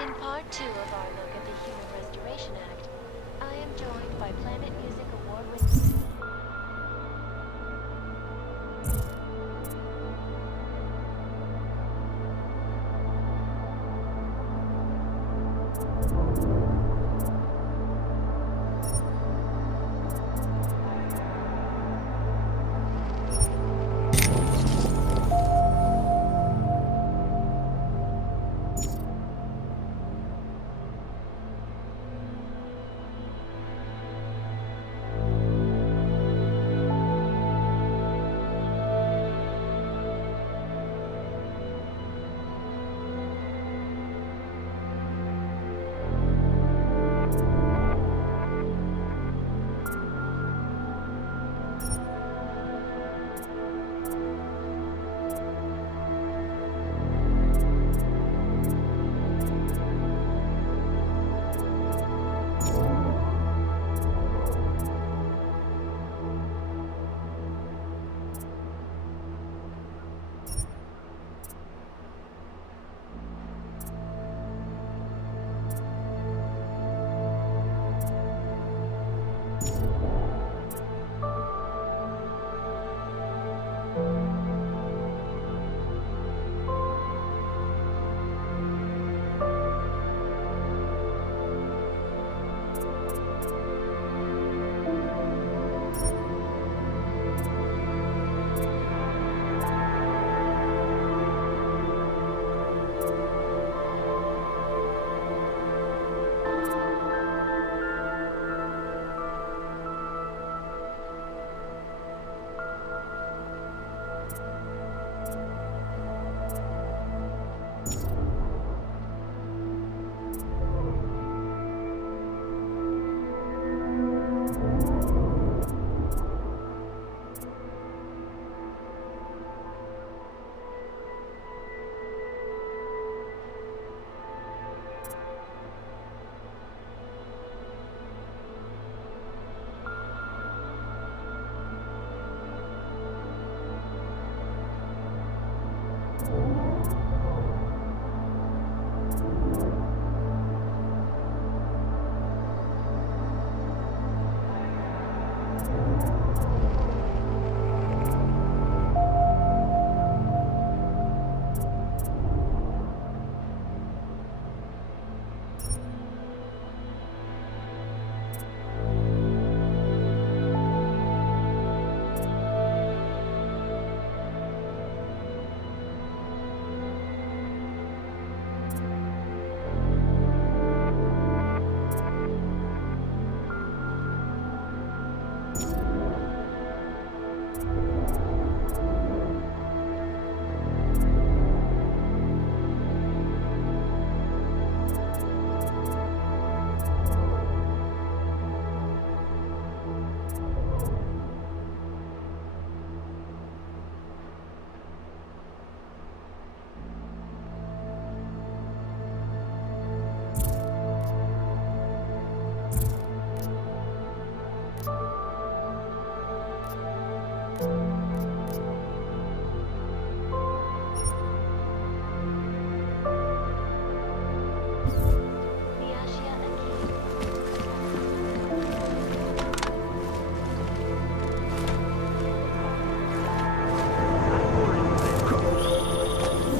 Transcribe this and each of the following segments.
In part 2 of our look at the Human Restoration Act, I am joined by Planet Music Award-winning...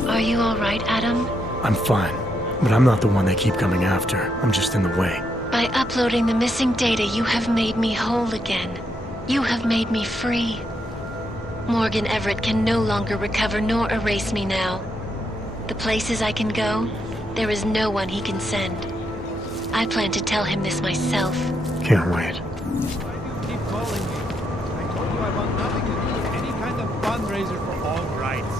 Are you all right, Adam? I'm fine, but I'm not the one they keep coming after. I'm just in the way. By uploading the missing data, you have made me whole again. You have made me free. Morgan Everett can no longer recover nor erase me now. The places I can go, there is no one he can send. I plan to tell him this myself. Can't wait. Why do you keep calling me? I told you I want nothing to do with any kind of fundraiser for all rights.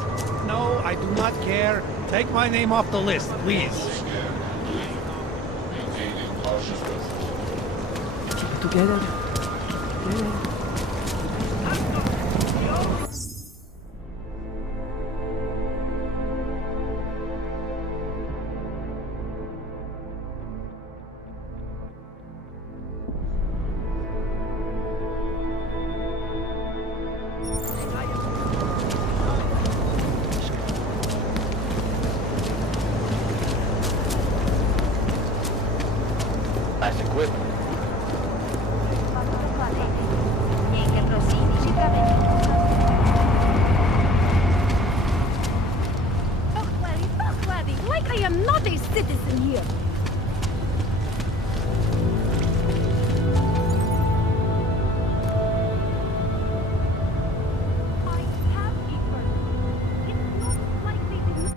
No, I do not care. Take my name off the list, please. Together. nice equipment. Dvali, like I am not a citizen here. I have a permit. It's not like they did not.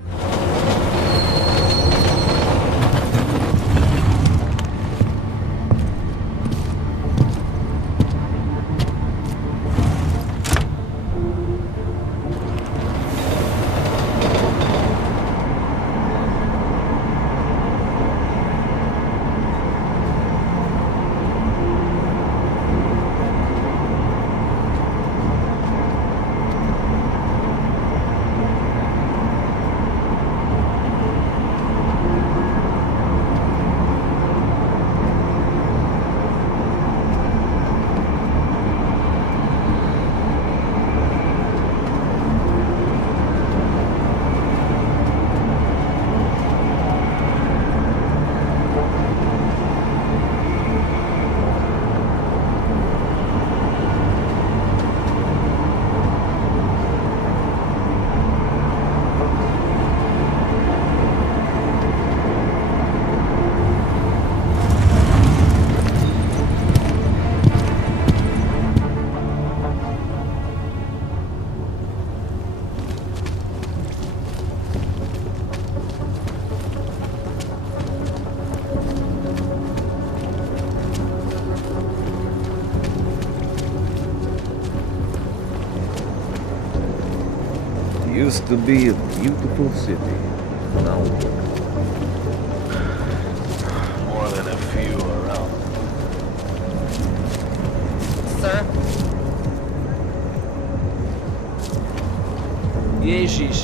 Used to be a beautiful city. Now More than a few around. Sir? Ježiš.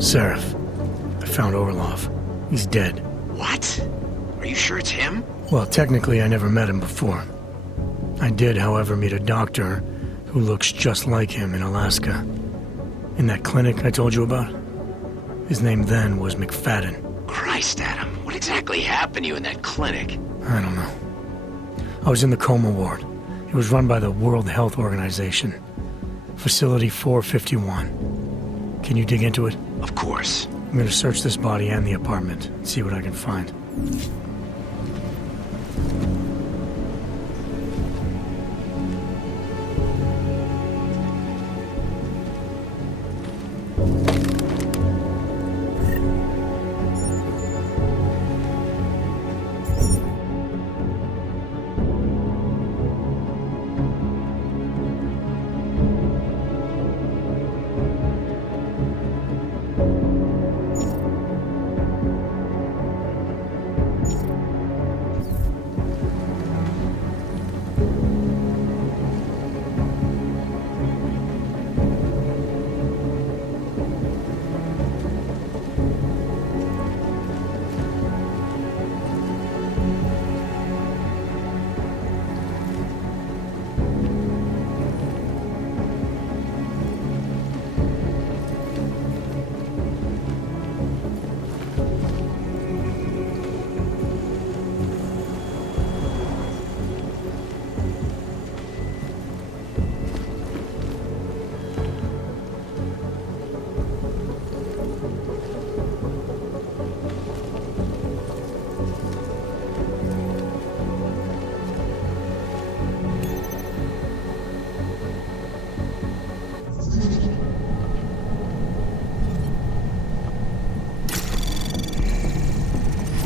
Seraph, I found Orlov. He's dead. What? Are you sure it's him? Well, technically I never met him before. I did, however, meet a doctor who looks just like him in Alaska. In that clinic I told you about? His name then was McFadden. Christ, Adam. What exactly happened to you in that clinic? I don't know. I was in the coma ward. It was run by the World Health Organization. Facility 451. Can you dig into it? Of course. I'm gonna search this body and the apartment, and see what I can find.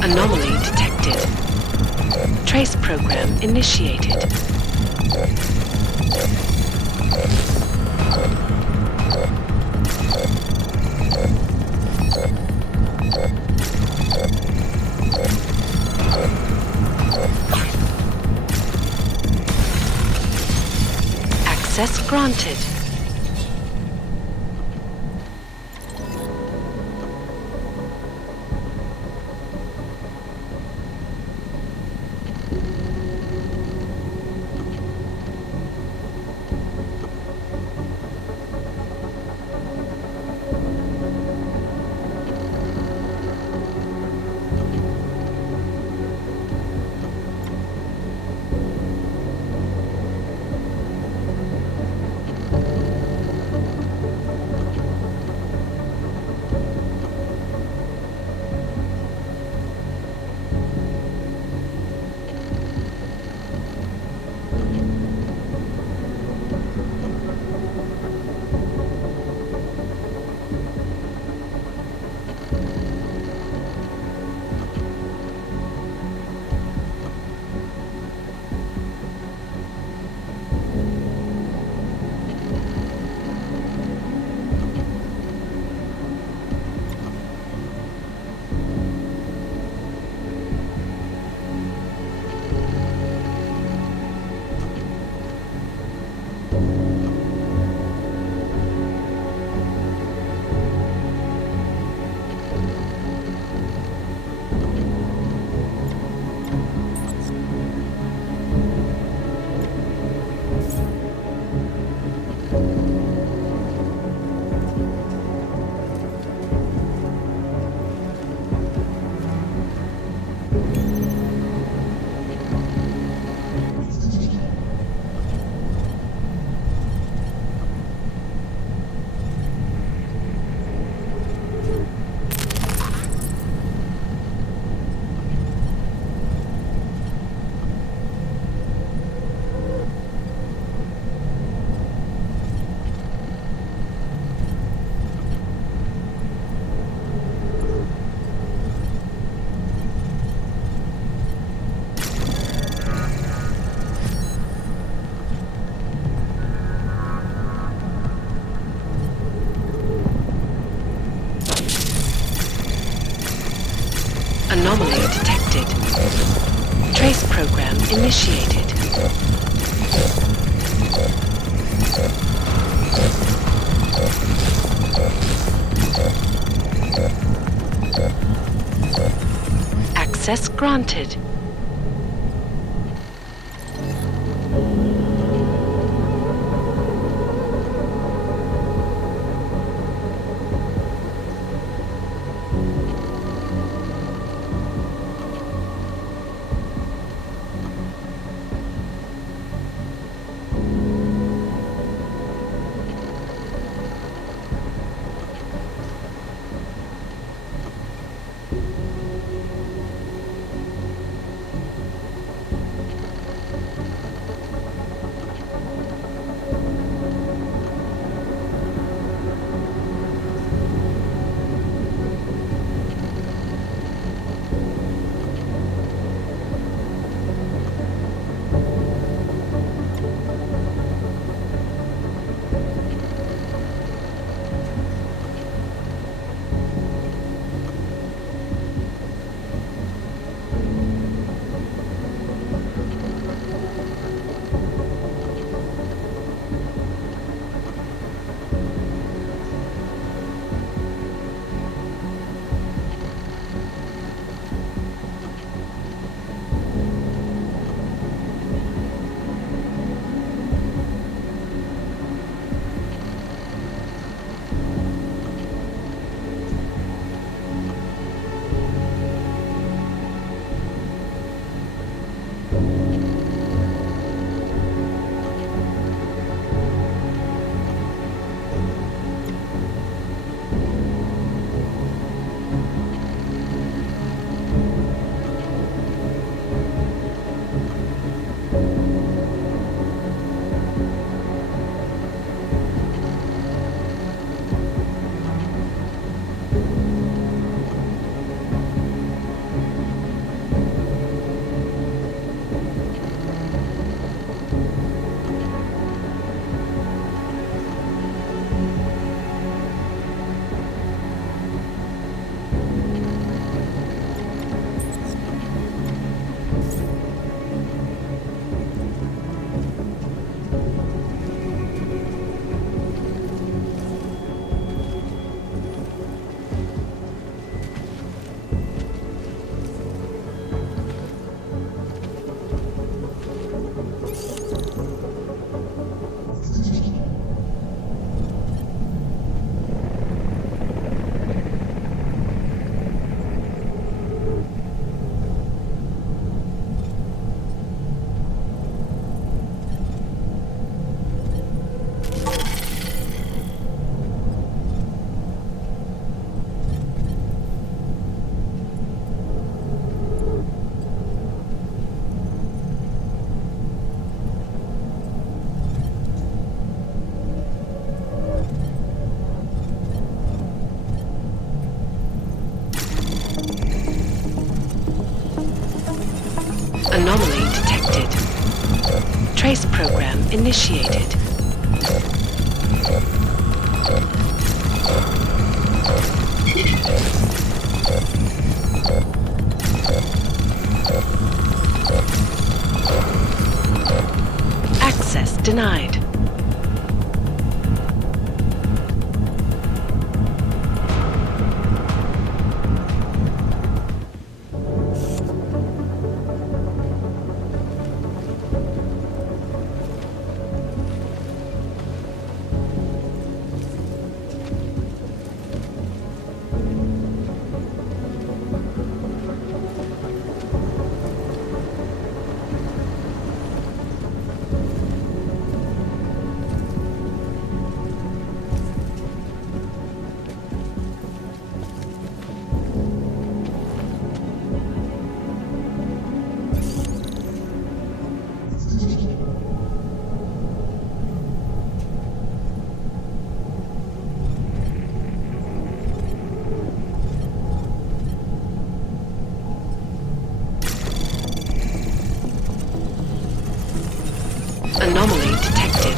Anomaly detected. Trace program initiated. Access granted. Anomaly detected. Trace program initiated. Access granted. Anomaly detected. Trace program initiated. Access denied. Anomaly detected.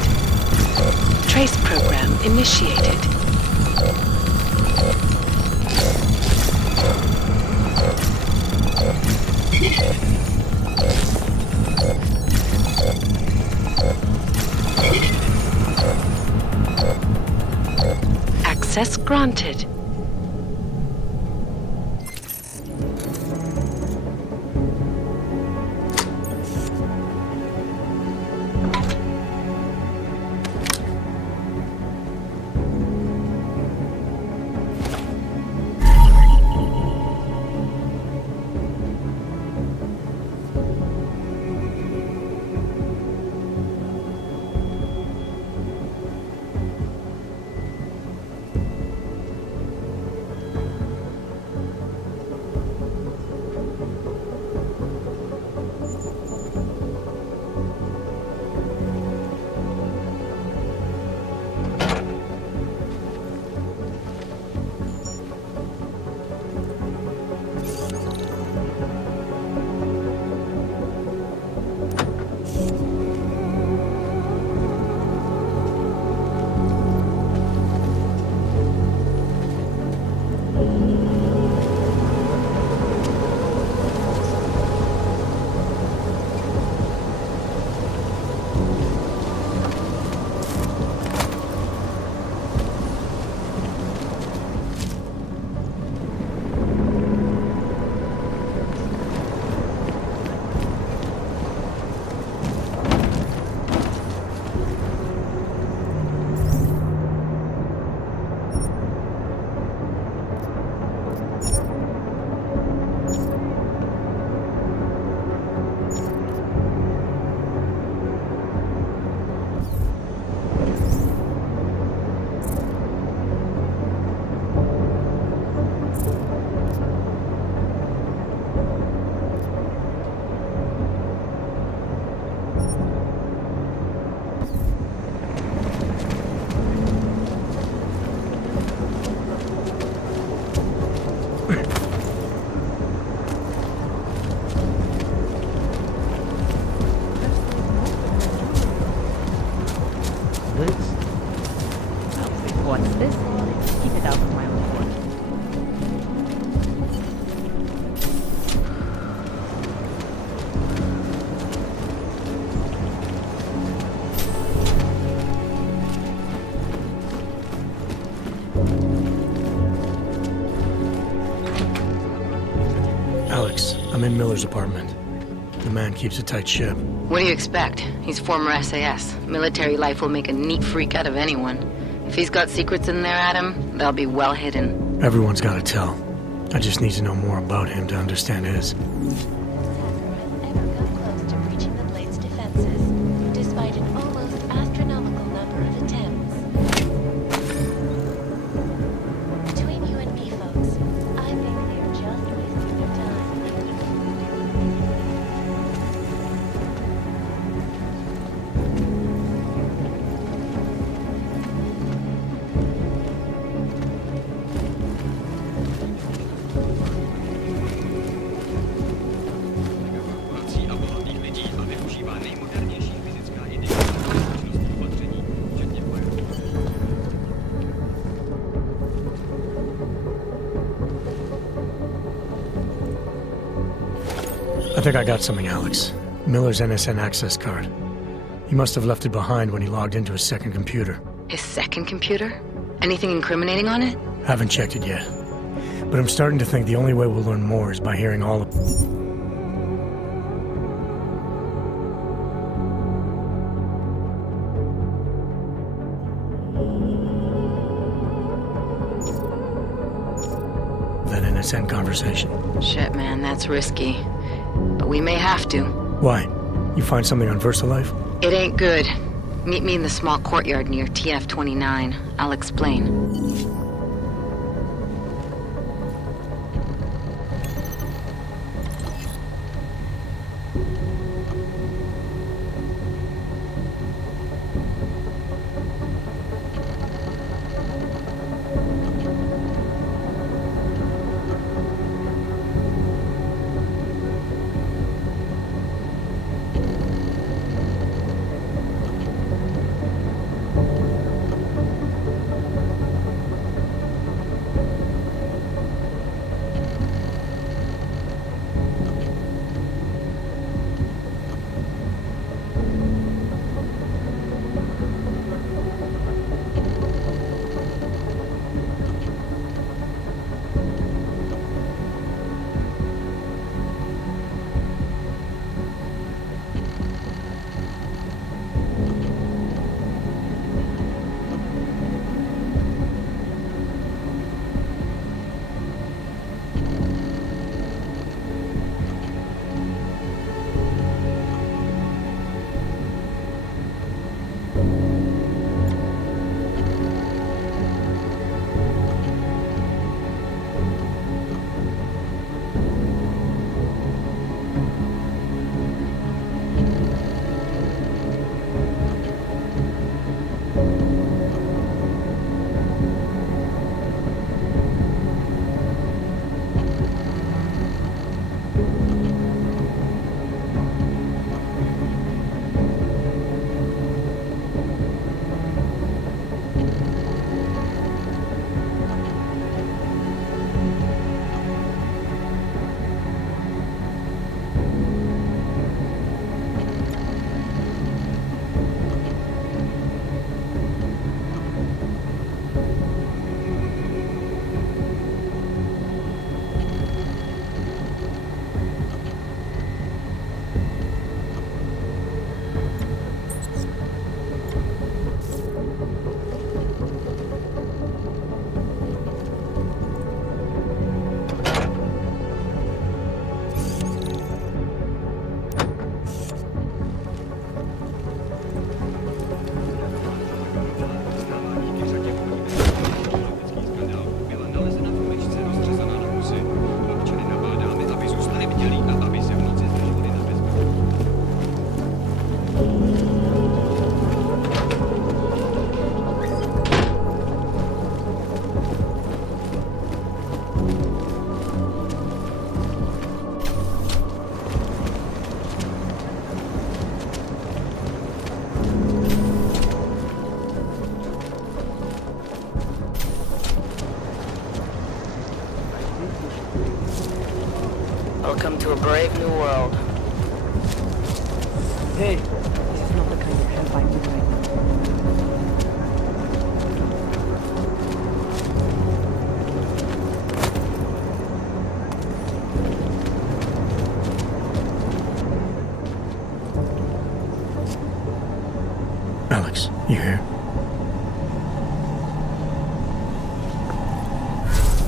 Trace program initiated. Access granted. What's this? Keep it out of my report. Alex, I'm in Miller's apartment. The man keeps a tight ship. What do you expect? He's former SAS. Military life will make a neat freak out of anyone. If he's got secrets in there, Adam, they'll be well hidden. Everyone's got to tell. I just need to know more about him to understand his. No attacker has ever come close to breaching the Blade's defenses, despite an almost astronomical number of attempts. Between you and me, folks, I think they're just wasting their time. think I got something, Alex. Miller's NSN access card. He must have left it behind when he logged into his second computer. His second computer? Anything incriminating on it? Haven't checked it yet. But I'm starting to think the only way we'll learn more is by hearing all of... that NSN conversation. Shit, man, that's risky. But we may have to. Why? You find something on VersaLife? It ain't good. Meet me in the small courtyard near TF-29. I'll explain. Welcome to a brave new world. Hey, this is not the kind of help I need right now. Alex, you here?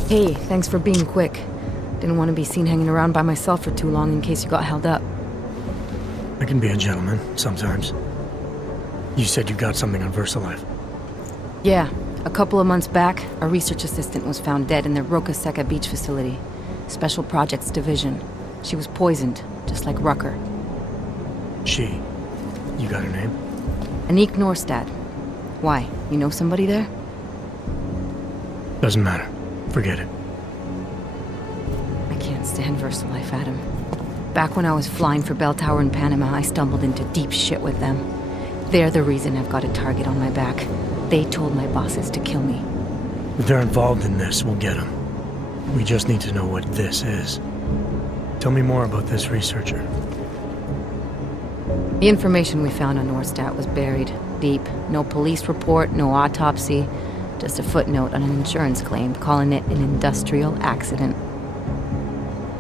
Hey, thanks for being quick. Didn't want to be seen hanging around by myself for too long in case you got held up. I can be a gentleman, sometimes. You said you got something on VersaLife. Yeah, a couple of months back, a research assistant was found dead in the Roca Seca beach facility. Special Projects Division. She was poisoned, just like Rucker. She. You got her name? Anik Norstad. Why, you know somebody there? Doesn't matter. Forget it. I can't stand VersaLife, Adam. Back when I was flying for Bell Tower in Panama, I stumbled into deep shit with them. They're the reason I've got a target on my back. They told my bosses to kill me. If they're involved in this, we'll get them. We just need to know what this is. Tell me more about this researcher. The information we found on Norstat was buried deep. No police report, no autopsy, just a footnote on an insurance claim calling it an industrial accident.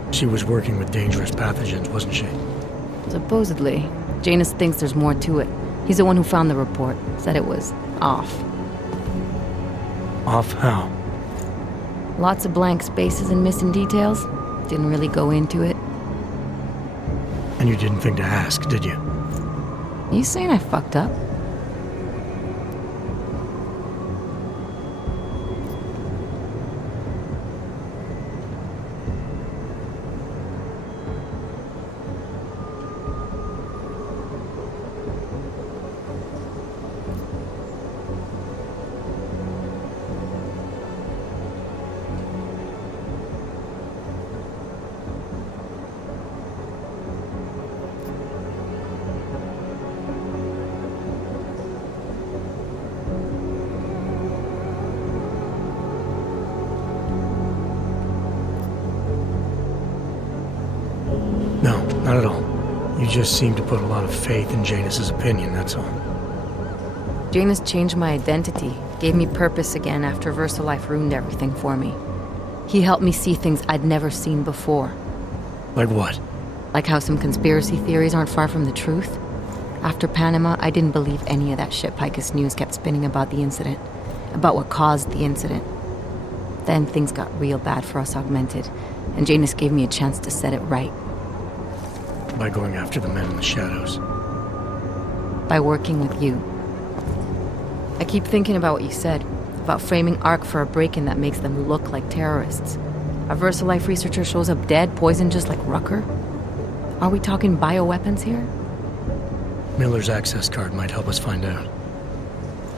She was working with dangerous pathogens, wasn't she? Supposedly. Janus thinks there's more to it. He's the one who found the report. Said it was off. Off how? Lots of blank spaces and missing details. Didn't really go into it. And you didn't think to ask, did you? You saying I fucked up? No, not at all. You just seem to put a lot of faith in Janus's opinion, that's all. Janus changed my identity, gave me purpose again after VersaLife ruined everything for me. He helped me see things I'd never seen before. Like what? Like how some conspiracy theories aren't far from the truth. After Panama, I didn't believe any of that shit Picus News kept spinning about the incident. About what caused the incident. Then things got real bad for us Augmented, and Janus gave me a chance to set it right. By going after the men in the shadows. By working with you. I keep thinking about what you said, about framing ARC for a break-in that makes them look like terrorists. A VersaLife researcher shows up dead, poisoned just like Rucker? Are we talking bioweapons here? Miller's access card might help us find out.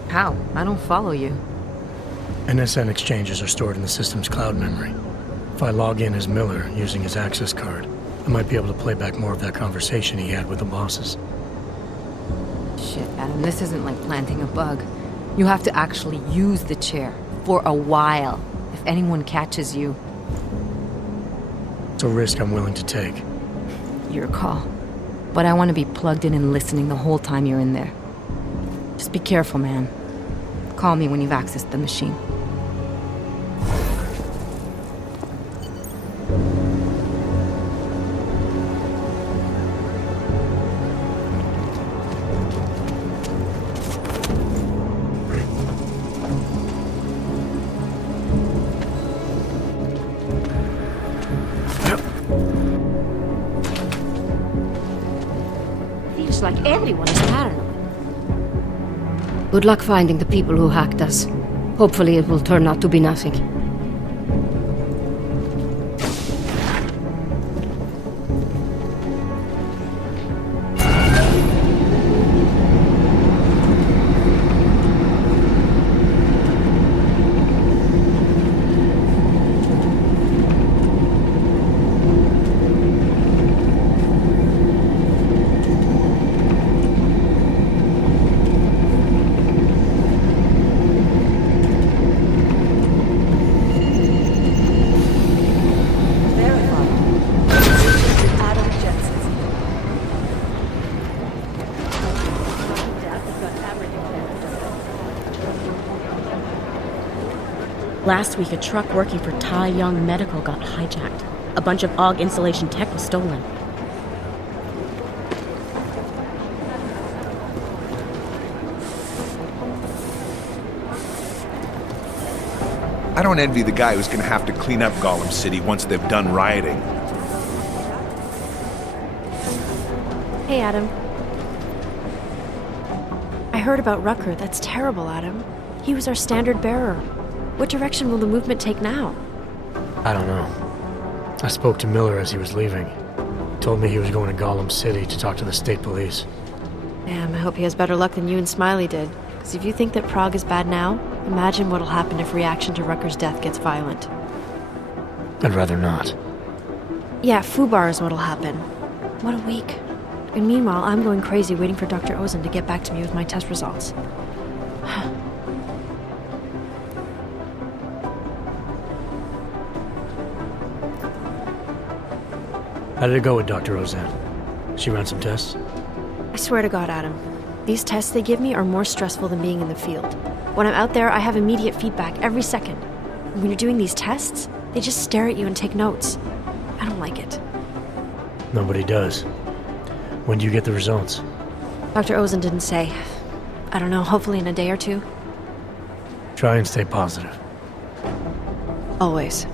How? I don't follow you. NSN exchanges are stored in the system's cloud memory. If I log in as Miller using his access card, I might be able to play back more of that conversation he had with the bosses. Shit, Adam, this isn't like planting a bug. You have to actually use the chair. For a while. If anyone catches you. It's a risk I'm willing to take. Your call. But I want to be plugged in and listening the whole time you're in there. Just be careful, man. Call me when you've accessed the machine. Feels like everyone is paranoid. Good luck finding the people who hacked us. Hopefully it will turn out to be nothing. Last week, a truck working for Tai Young Medical got hijacked. A bunch of AUG installation tech was stolen. I don't envy the guy who's gonna have to clean up Gollum City once they've done rioting. Hey, Adam. I heard about Rucker. That's terrible, Adam. He was our standard bearer. What direction will the movement take now? I don't know. I spoke to Miller as he was leaving. He told me he was going to Gollum City to talk to the state police. Damn, I hope he has better luck than you and Smiley did. Because if you think that Prague is bad now, imagine what'll happen if reaction to Rucker's death gets violent. I'd rather not. Yeah, FUBAR is what'll happen. What a week. And meanwhile, I'm going crazy waiting for Dr. Ozen to get back to me with my test results. How did it go with Dr. Roseanne? She ran some tests? I swear to God, Adam, these tests they give me are more stressful than being in the field. When I'm out there, I have immediate feedback every second. When you're doing these tests, they just stare at you and take notes. I don't like it. Nobody does. When do you get the results? Dr. Ozen didn't say. I don't know, hopefully in a day or two. Try and stay positive. Always.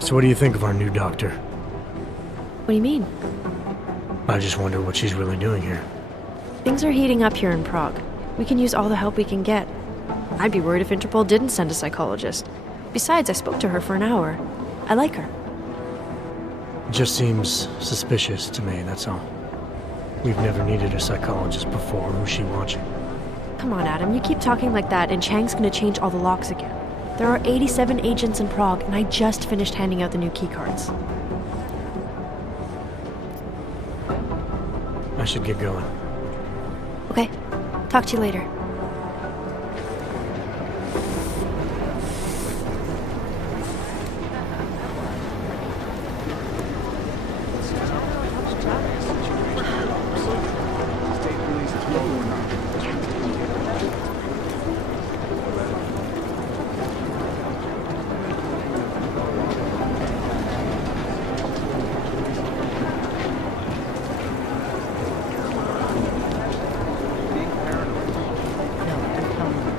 So what do you think of our new doctor? What do you mean? I just wonder what she's really doing here. Things are heating up here in Prague. We can use all the help we can get. I'd be worried if Interpol didn't send a psychologist. Besides, I spoke to her for an hour. I like her. It just seems suspicious to me, that's all. We've never needed a psychologist before. Who's she watching? Come on, Adam, you keep talking like that and Chang's gonna change all the locks again. There are 87 agents in Prague, and I just finished handing out the new keycards. I should get going. Okay, talk to you later.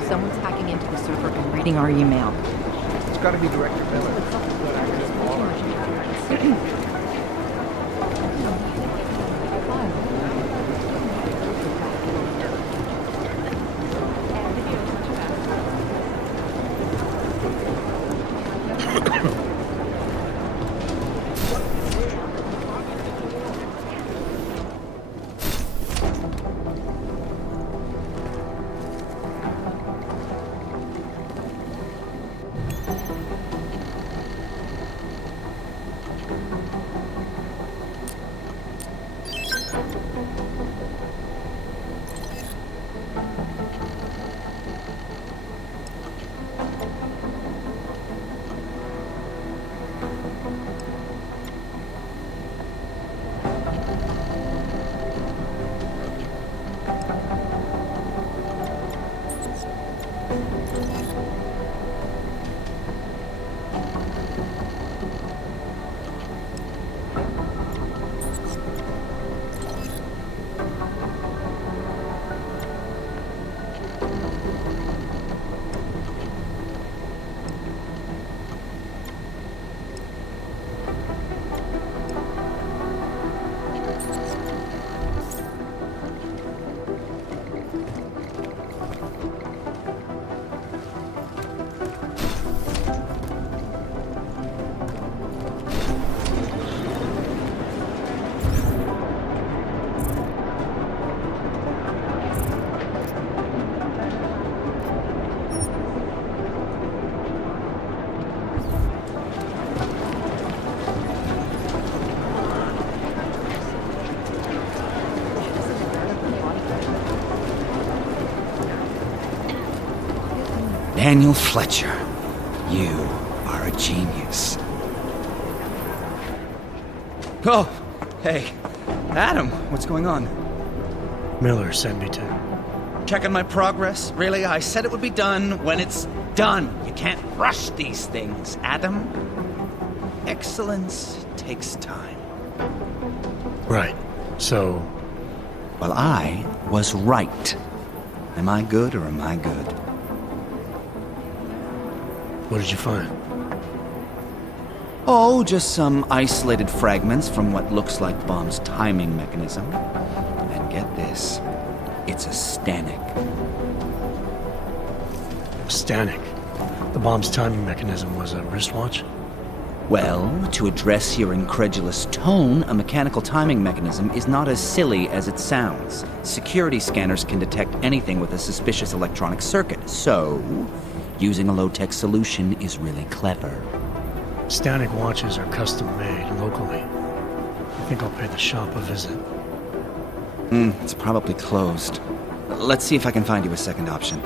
Someone's hacking into the server and reading our email. It's gotta be Director Miller. Daniel Fletcher, you are a genius. Oh, hey. Adam, what's going on? Miller sent me to... Checking my progress? Really? I said it would be done when it's done. You can't rush these things, Adam. Excellence takes time. Right. So... Well, I was right. Am I good or am I good? What did you find? Oh, just some isolated fragments from what looks like Bomb's timing mechanism. And get this, it's a Stanek. Stanek? The bomb's timing mechanism was a wristwatch? Well, to address your incredulous tone, a mechanical timing mechanism is not as silly as it sounds. Security scanners can detect anything with a suspicious electronic circuit, so using a low-tech solution is really clever. Stanek watches are custom-made locally. I think I'll pay the shop a visit. It's probably closed. Let's see if I can find you a second option.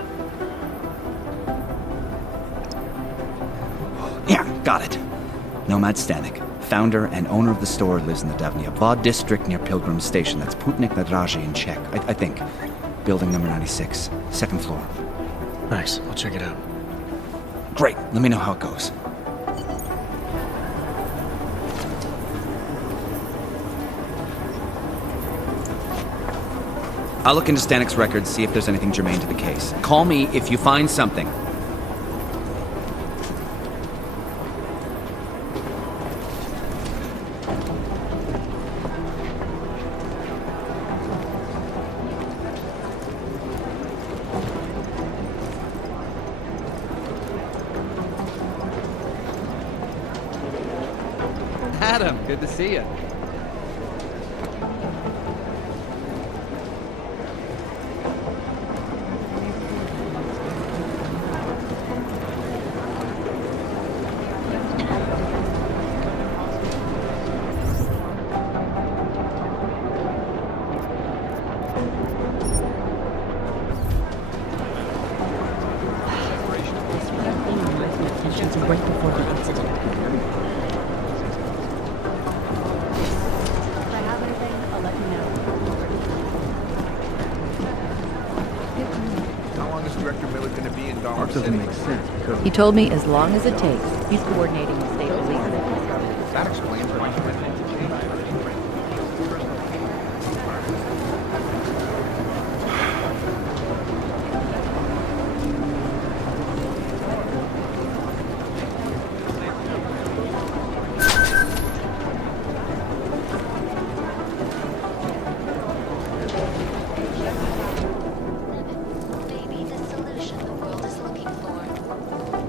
Got it. Nomad Stanek, founder and owner of the store, lives in the Davnyabad district near Pilgrim Station. That's Putnik Nadraji in Czech, I think. Building number 96, second floor. Nice. I'll check it out. Great. Let me know how it goes. I'll look into Stanek's records, see if there's anything germane to the case. Call me if you find something. Adam, good to see you. Right before the incident. If I have anything, I'll let you know. How long is Director Miller going to be in Gollum City? Doesn't make sense because He told me as long as it takes. He's coordinating the state police. That explains why he went into change. Maybe the solution the world is looking for.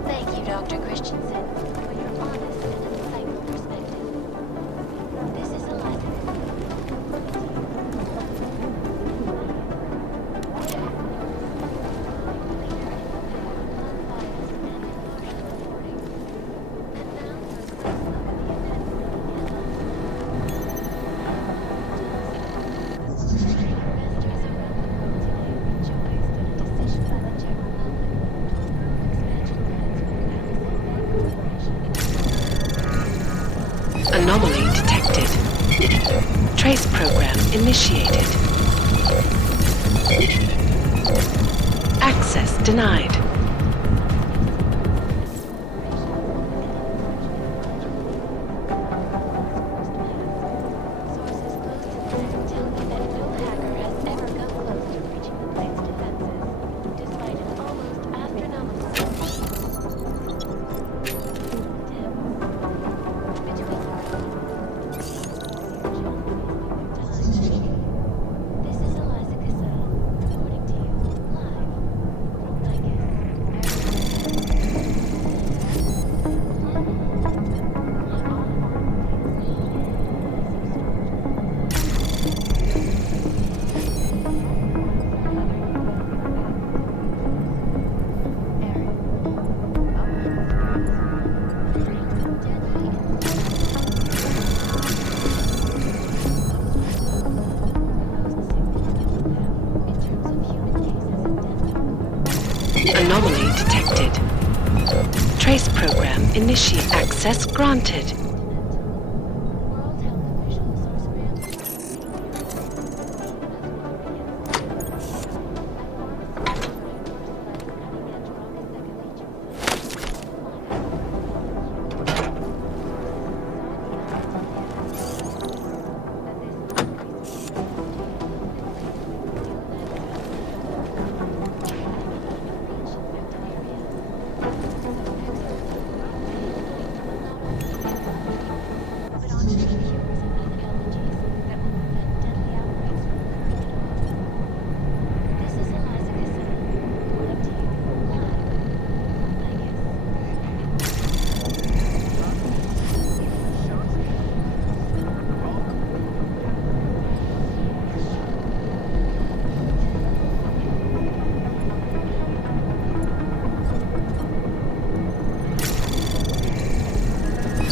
Thank you, Dr. Christensen, for your honest and insightful perspective. This is a lesson. Anomaly detected. Trace program initiated. Access denied. Sources close to the net tell me that no hacker has ever come close to breaching the plane's defenses, despite an almost astronomical This is Eliza Cassell, reporting to you, live, from Anomaly detected. Trace program initiate. Access granted.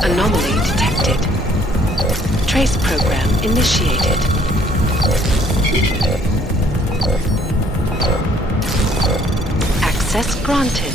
Anomaly detected. Trace program initiated. Access granted.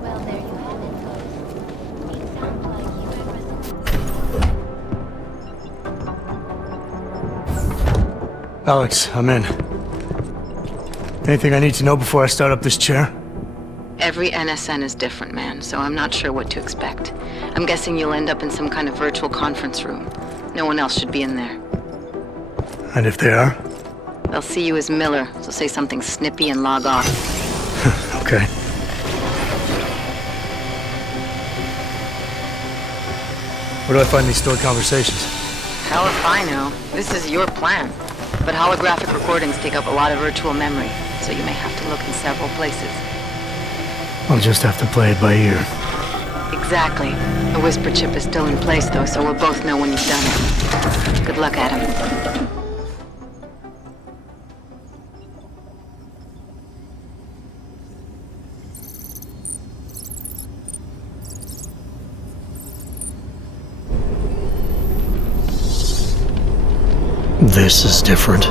Well, there you have it, folks. It sounds like you had risen. Alex, I'm in. Anything I need to know before I start up this chair? Every NSN is different, man, so I'm not sure what to expect. I'm guessing you'll end up in some kind of virtual conference room. No one else should be in there. And if they are? They'll see you as Miller, so say something snippy and log off. Okay. Where do I find these stored conversations? Hell if I know. This is your plan. But holographic recordings take up a lot of virtual memory, so you may have to look in several places. I'll just have to play it by ear. Exactly. The whisper chip is still in place, though, so we'll both know when you've done it. Good luck, Adam. This is different.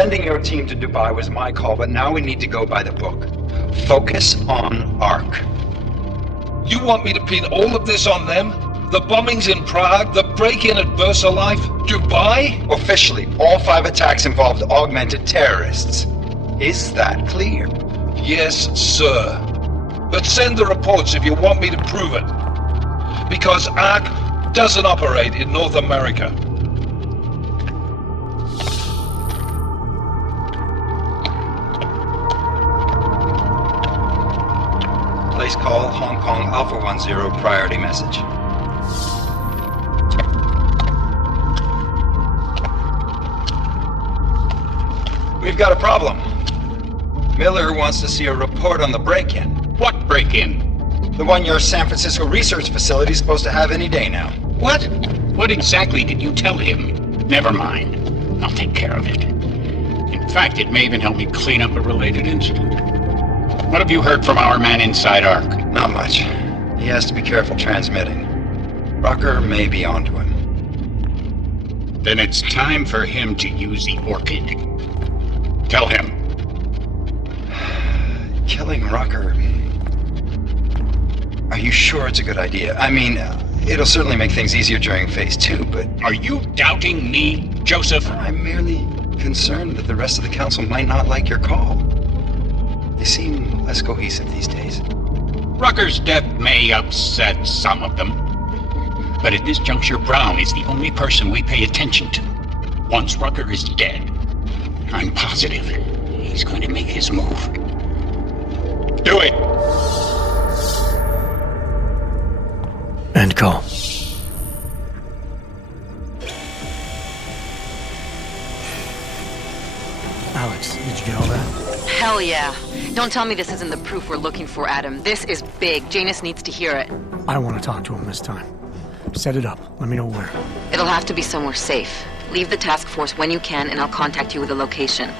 Sending your team to Dubai was my call, but now we need to go by the book. Focus on ARC. You want me to pin all of this on them? The bombings in Prague, the break-in at VersaLife, Dubai? Officially, all 5 attacks involved augmented terrorists. Is that clear? Yes, sir. But send the reports if you want me to prove it. Because ARC doesn't operate in North America. Place call Hong Kong Alpha 10 priority message. We've got a problem. Miller wants to see a report on the break-in. What break-in? The one your San Francisco research facility is supposed to have any day now. What? What exactly did you tell him? Never mind. I'll take care of it. In fact, it may even help me clean up a related incident. What have you heard from our man inside ARC? Not much. He has to be careful transmitting. Rucker may be onto him. Then it's time for him to use the Orchid. Tell him. Killing Rucker. Are you sure it's a good idea? I mean, it'll certainly make things easier during Phase 2, but... Are you doubting me, Joseph? I'm merely concerned that the rest of the council might not like your call. They seem less cohesive these days. Rucker's death may upset some of them. But at this juncture, Brown is the only person we pay attention to. Once Rucker is dead, I'm positive he's going to make his move. Do it! End call. Alex, did you get all that? Hell yeah. Don't tell me this isn't the proof we're looking for, Adam. This is big. Janus needs to hear it. I want to talk to him this time. Set it up. Let me know where. It'll have to be somewhere safe. Leave the task force when you can, and I'll contact you with a location.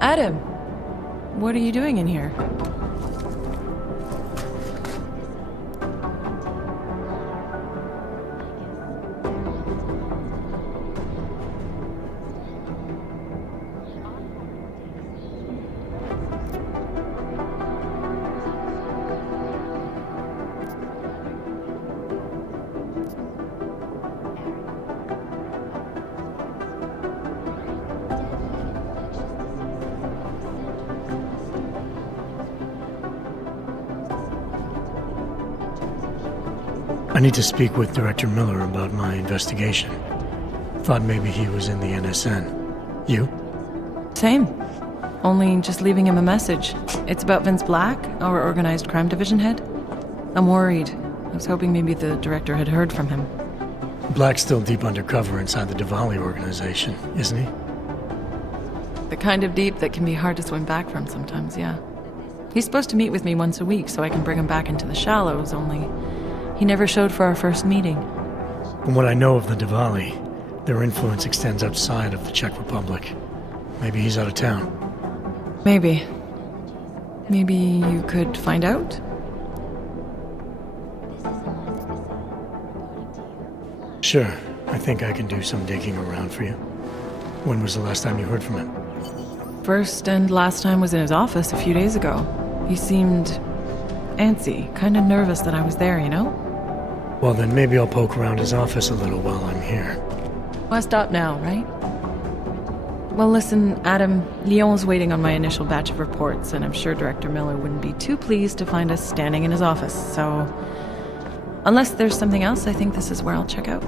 Adam, what are you doing in here? I need to speak with Director Miller about my investigation. Thought maybe he was in the NSN. You? Same. Only just leaving him a message. It's about Vince Black, our organized crime division head. I'm worried. I was hoping maybe the director had heard from him. Black's still deep undercover inside the Dvali organization, isn't he? The kind of deep that can be hard to swim back from sometimes, yeah. He's supposed to meet with me once a week so I can bring him back into the shallows, only he never showed for our first meeting. From what I know of the Dvali, their influence extends outside of the Czech Republic. Maybe he's out of town. Maybe. Maybe you could find out? Sure. I think I can do some digging around for you. When was the last time you heard from him? First and last time was in his office a few days ago. He seemed antsy, kind of nervous that I was there, you know? Well, then maybe I'll poke around his office a little while I'm here. Why stop now, right? Well, listen, Adam, Lyon's waiting on my initial batch of reports, and I'm sure Director Miller wouldn't be too pleased to find us standing in his office, so... Unless there's something else, I think this is where I'll check out.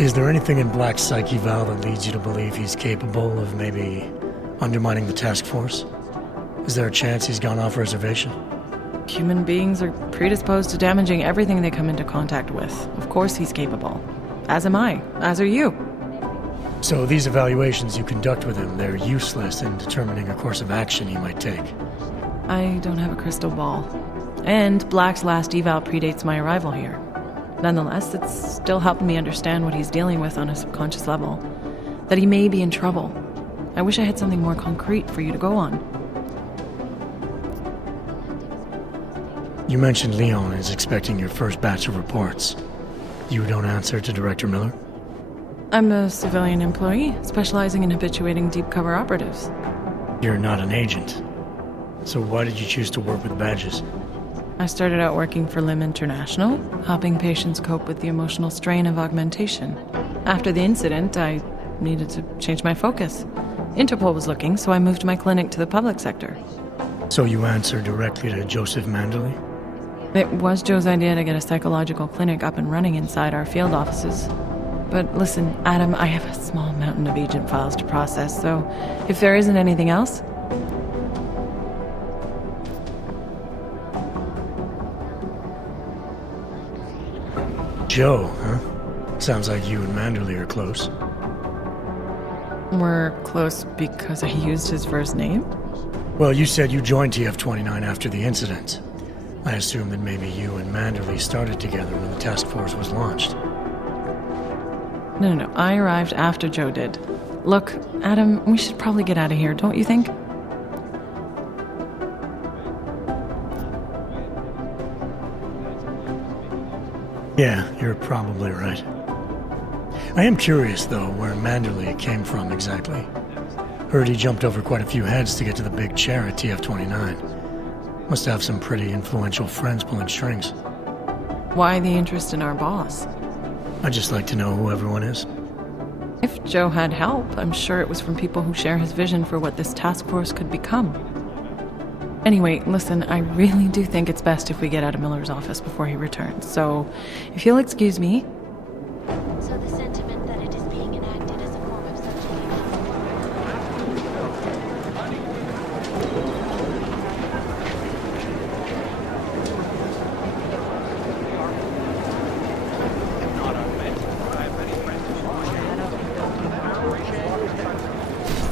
Is there anything in Black's psyche, Val, that leads you to believe he's capable of maybe undermining the task force? Is there a chance he's gone off reservation? Human beings are predisposed to damaging everything they come into contact with. Of course he's capable. As am I. As are you. So these evaluations you conduct with him, they're useless in determining a course of action he might take? I don't have a crystal ball. And Black's last eval predates my arrival here. Nonetheless, it's still helping me understand what he's dealing with on a subconscious level. That he may be in trouble. I wish I had something more concrete for you to go on. You mentioned Leon is expecting your first batch of reports. You don't answer to Director Miller? I'm a civilian employee, specializing in habituating deep cover operatives. You're not an agent. So why did you choose to work with badges? I started out working for LIM International, helping patients cope with the emotional strain of augmentation. After the incident, I needed to change my focus. Interpol was looking, so I moved my clinic to the public sector. So you answer directly to Joseph Manderley? It was Joe's idea to get a psychological clinic up and running inside our field offices. But listen, Adam, I have a small mountain of agent files to process, so if there isn't anything else... Joe, huh? Sounds like you and Manderley are close. We're close because I used his first name? Well, you said you joined TF-29 after the incident. I assume that maybe you and Manderley started together when the task force was launched. No. I arrived after Joe did. Look, Adam, we should probably get out of here, don't you think? Yeah, you're probably right. I am curious, though, where Manderley came from exactly. Heard he jumped over quite a few heads to get to the big chair at TF-29. Must have some pretty influential friends pulling strings. Why the interest in our boss? I'd just like to know who everyone is. If Joe had help, I'm sure it was from people who share his vision for what this task force could become. Anyway, listen, I really do think it's best if we get out of Miller's office before he returns, so if you'll excuse me... So the sentiment that it is being enacted as a form of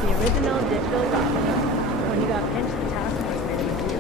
The original digital document. When you got pinched, the task force made it with you.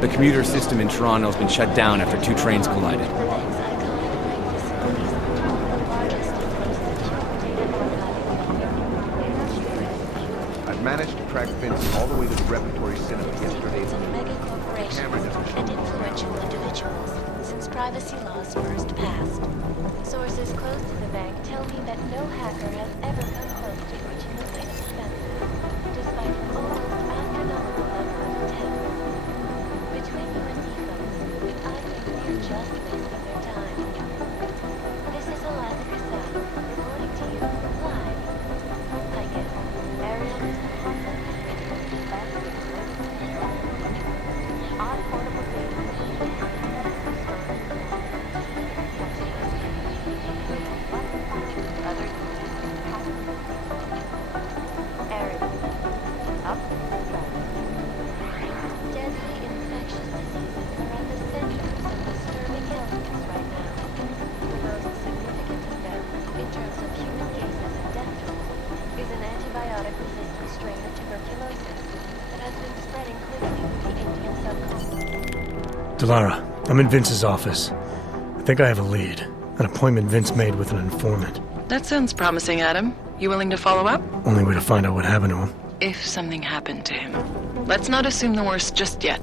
The commuter system in Toronto has been shut down after 2 trains collided. I've managed to track Vince all the way to the repertory cinema yesterday. Mega corporations and influential individuals since privacy laws first passed. Sources close to the bank tell me that no hacker has ever come close to reaching the same expenses, despite an almost astronomical level of tech. Between you and me, folks, I think we're just wasting their time. This is Alaska South, reporting to you live. I guess Ariel is the Delara, I'm in Vince's office. I think I have a lead. An appointment Vince made with an informant. That sounds promising, Adam. You willing to follow up? Only way to find out what happened to him. If something happened to him. Let's not assume the worst just yet.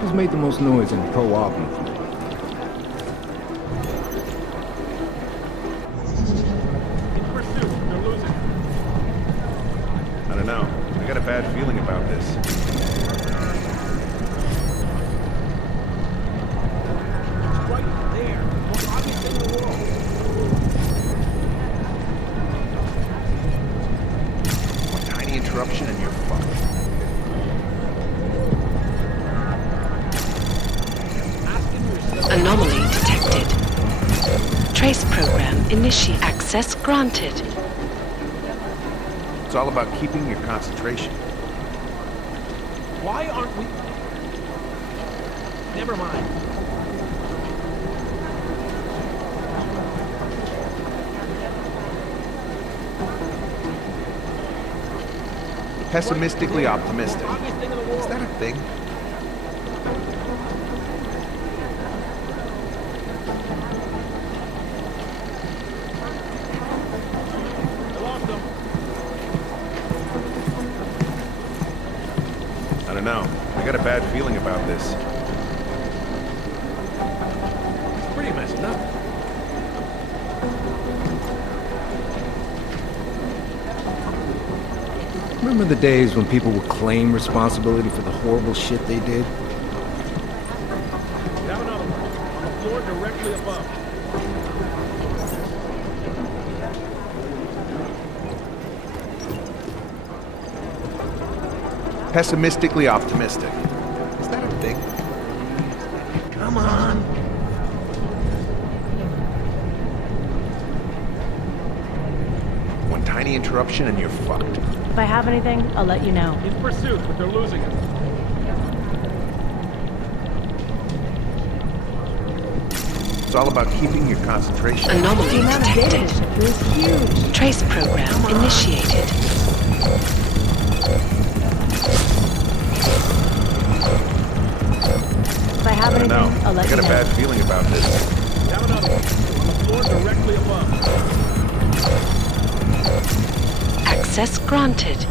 Who's made the most noise in pro-op movement? I don't know. I got a bad feeling about this. One tiny interruption and you're fucked. Anomaly detected. Trace program initiate. Access granted. It's all about keeping your concentration. Why aren't we... Never mind. Pessimistically optimistic. Is that a thing? I don't know. I got a bad feeling about this. It's pretty messed up. Remember the days when people would claim responsibility for the horrible shit they did? We have another one. On the floor directly above. Pessimistically optimistic. Is that a thing? Come on. One tiny interruption and you're fucked. If I have anything, I'll let you know. In pursuit, but they're losing it. It's all about keeping your concentration. Anomaly detected. Trace program initiated. If I have I don't anything, know. I'll let I got you a know. bad feeling about this. We have another one. On the floor directly above. Access granted.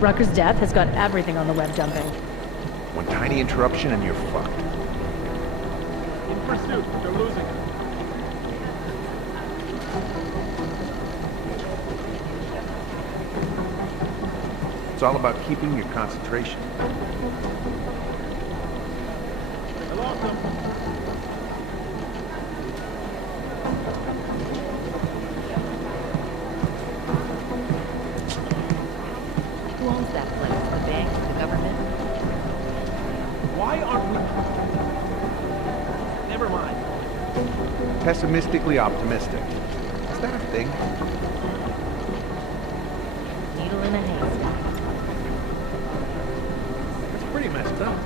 Rucker's death has got everything on the web dumping. One tiny interruption and you're fucked. In pursuit, but they're losing it. It's all about keeping your concentration. I lost them. Who owns that place? The bank? The government? Why aren't we... Never mind. Pessimistically optimistic. Is that a thing? Needle in a haystack. It's pretty messed up.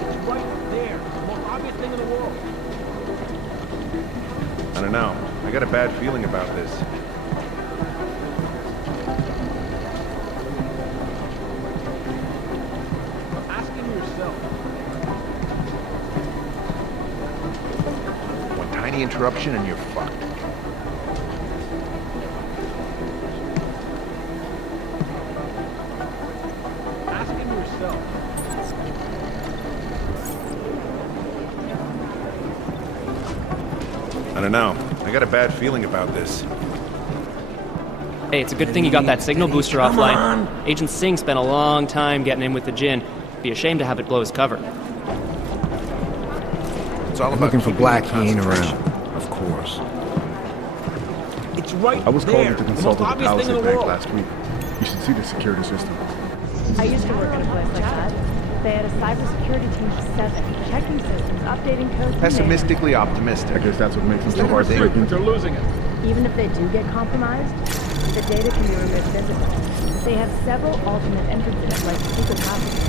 It's right there. The most obvious thing in the world. I don't know. I got a bad feeling about this. Ask him yourself. One tiny interruption and you're fucked. Ask him yourself. I don't know. I got a bad feeling about this. Hey, it's a good thing you got that signal booster offline. Agent Singh spent a long time getting in with the Jinn. Be a shame to have it blow his cover. It's all I'm about looking for keeping Black. your He ain't concentration. around. Of course. It's right I was called there. in to The consult most with the obvious thing in Palisade the Bank world. last week. You should see the security system. I used to work at a place like that. They had a cybersecurity team of 7, checking systems, updating codes. Pessimistically optimistic. I guess that's what makes them so that hard to a break thing? into. They're losing it. Even if they do get compromised, the data can be removed physically. They have several alternate entrances, like secret passages.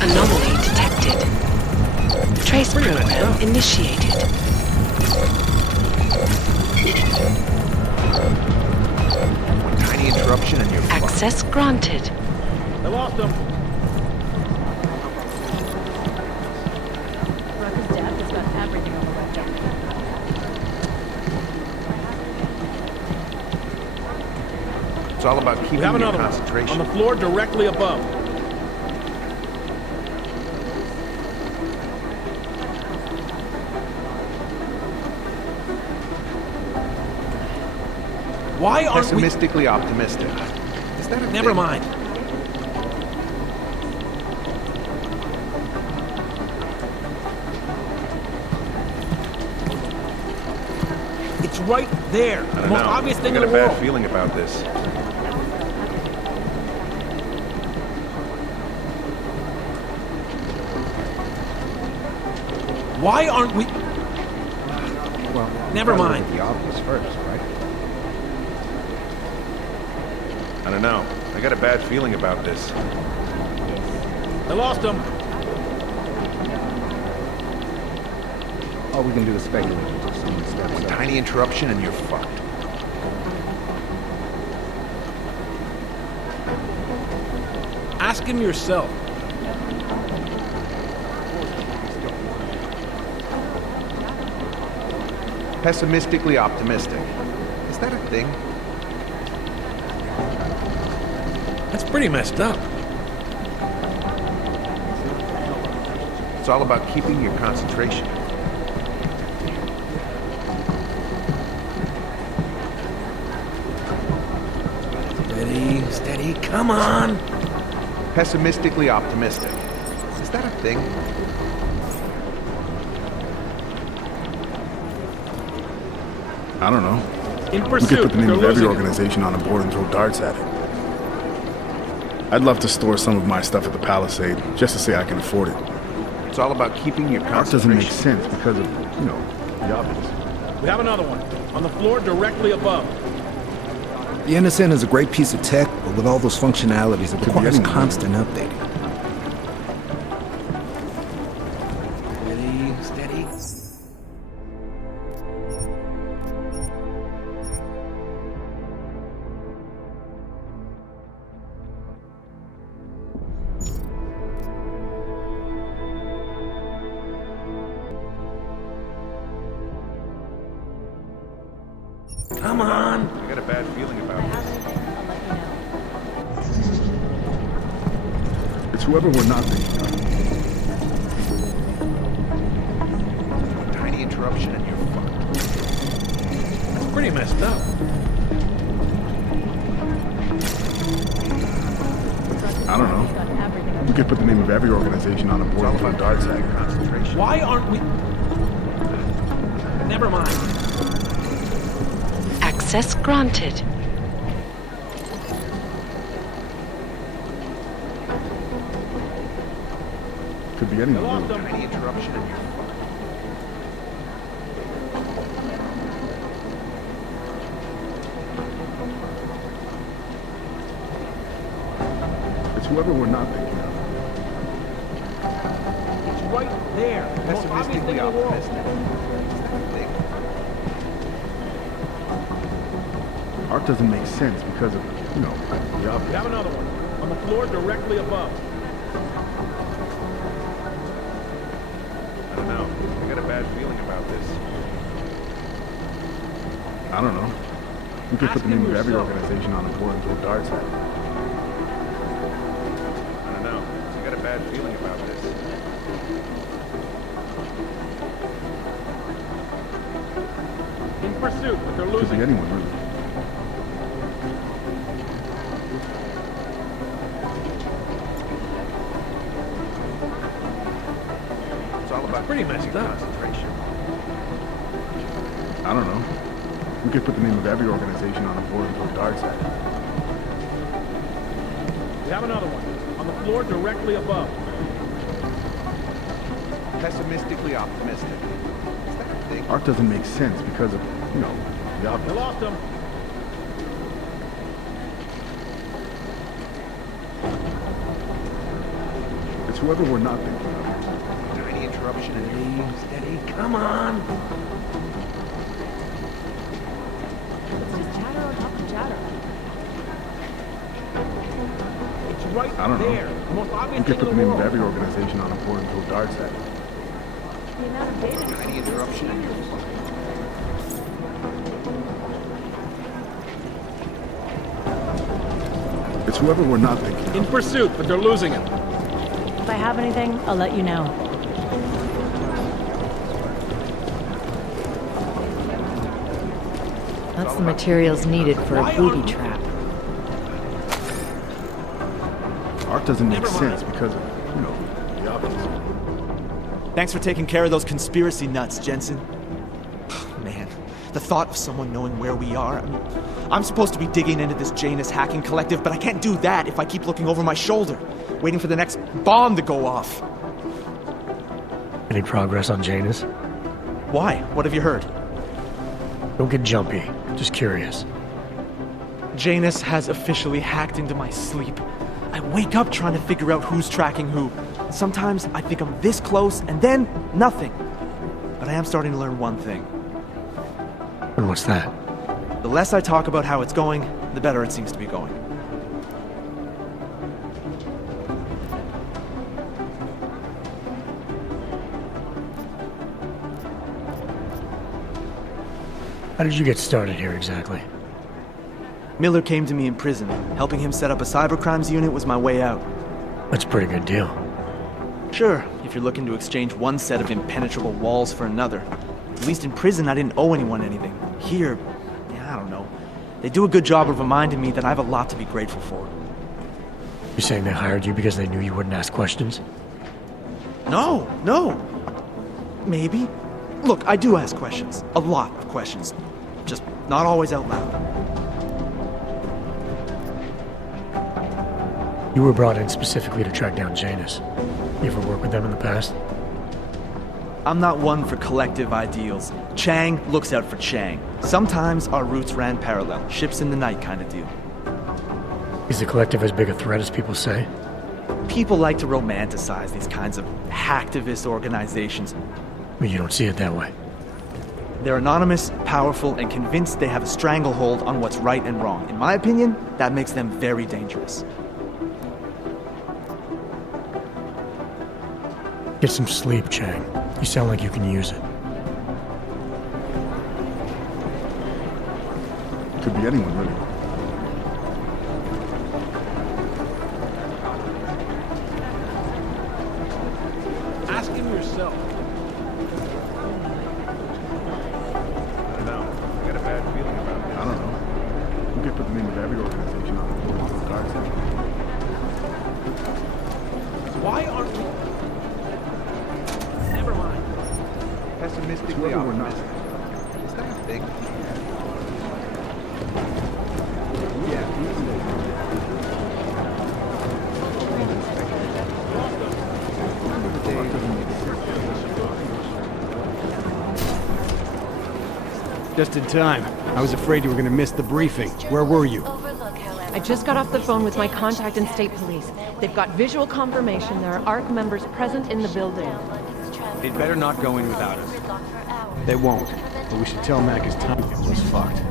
Anomaly detected. Trace program initiated. One tiny interruption and you're fucked. Access granted. They lost him. Ruckus Death has got everything on the website. It's all about keeping We have your another one. concentration. On the floor directly above. Why aren't we... Pessimistically optimistic. Is that a Never thing? mind. It's right there. I The don't most know. obvious thing I in got the a bad world. feeling about this. Why aren't we... Well, Never gotta mind. look at the obvious first, right? I don't know. I got a bad feeling about this. They lost him. All we can do is speculate until someone steps One up. tiny interruption and you're fucked. Ask him yourself. Pessimistically optimistic. Is that a thing? That's pretty messed up. It's all about keeping your concentration. Steady, steady, come on. Pessimistically optimistic. Is that a thing? I don't know. In We pursuit. could put the name They're of every losing it. organization on a board and throw darts at it. I'd love to store some of my stuff at the Palisade, just to say I can afford it. It's all about keeping your Art doesn't make concentration. sense because of, the obvious. We have another one. On the floor directly above. The NSN is a great piece of tech, but with all those functionalities, it Could be requires anyone. constant updating. Steady, steady. Come on. I got a bad feeling about this. It's whoever we're not thinking of. One tiny interruption and you're fucked. That's pretty messed up. I don't know. We could put the name of every organization on a board and throw darts at it. Concentration. Why aren't we... Never mind. Access granted. Could be They anyone. lost really. him. Tiny interruption and you're fucked. It's whoever we're not thinking of. It's right there. The most obvious thing Pessimistically in the world. optimistic. Is that a thing? Art doesn't make sense because of, the We obvious. have another one. On the floor directly above. I don't know. I got a bad feeling about this. I don't know. We could put the Ask name him of every yourself. organization on a board and throw darts at it. I don't know. I got a bad feeling about this. In pursuit, but they're Could be losing. anyone, really. It's pretty messed up. I don't know. We could put the name of every organization on a board and throw darts at it. We have another one. On the floor directly above. Pessimistically optimistic. Is that a thing? Art doesn't make sense because of, you know, the We obvious. lost him. It's whoever we're not thinking of. Is there any interruption in your Steady. Come on. It's just chatter on top of chatter. It's right I don't know. there. The most We obvious could thing put the in the name of world. every organization on a board and throw darts at it. The amount of data. Any interruption in your It's whoever we're not thinking of. In pursuit, but they're losing him. If I have anything, I'll let you know. That's the materials needed for a booby trap. Art doesn't make sense because of, you know, the obvious. Thanks for taking care of those conspiracy nuts, Jensen. Man, the thought of someone knowing where we are. I mean, I'm supposed to be digging into this Janus hacking collective, but I can't do that if I keep looking over my shoulder, waiting for the next bomb to go off. Any progress on Janus? Why? What have you heard? Don't get jumpy. Just curious. Janus has officially hacked into my sleep. I wake up trying to figure out who's tracking who. Sometimes I think I'm this close, and then nothing. But I am starting to learn one thing. And what's that? The less I talk about how it's going, the better it seems to be going. How did you get started here exactly? Miller came to me in prison. Helping him set up a cybercrimes unit was my way out. That's a pretty good deal. Sure, if you're looking to exchange one set of impenetrable walls for another. At least in prison, I didn't owe anyone anything. Here, I don't know. They do a good job of reminding me that I have a lot to be grateful for. You saying they hired you because they knew you wouldn't ask questions? No. Maybe. Look, I do ask questions. A lot of questions. Just not always out loud. You were brought in specifically to track down Janus. You ever worked with them in the past? I'm not one for collective ideals. Chang looks out for Chang. Sometimes our routes ran parallel, ships in the night kind of deal. Is the collective as big a threat as people say? People like to romanticize these kinds of hacktivist organizations. But you don't see it that way. They're anonymous, powerful, and convinced they have a stranglehold on what's right and wrong. In my opinion, that makes them very dangerous. Get some sleep, Chang. You sound like you can use it. Could be anyone, really. Ask him yourself. I don't know. I got a bad feeling about this. I don't know. We could put the name of every organization on the board and throw darts at it. Why aren't we... Never mind. Pessimistically Whoever we're not. optimistic. Is that a thing? Just in time. I was afraid you were gonna miss the briefing. Where were you? I just got off the phone with my contact in state police. They've got visual confirmation there are ARC members present in the building. They'd better not go in without us. They won't. But we should tell Mac his time was fucked. In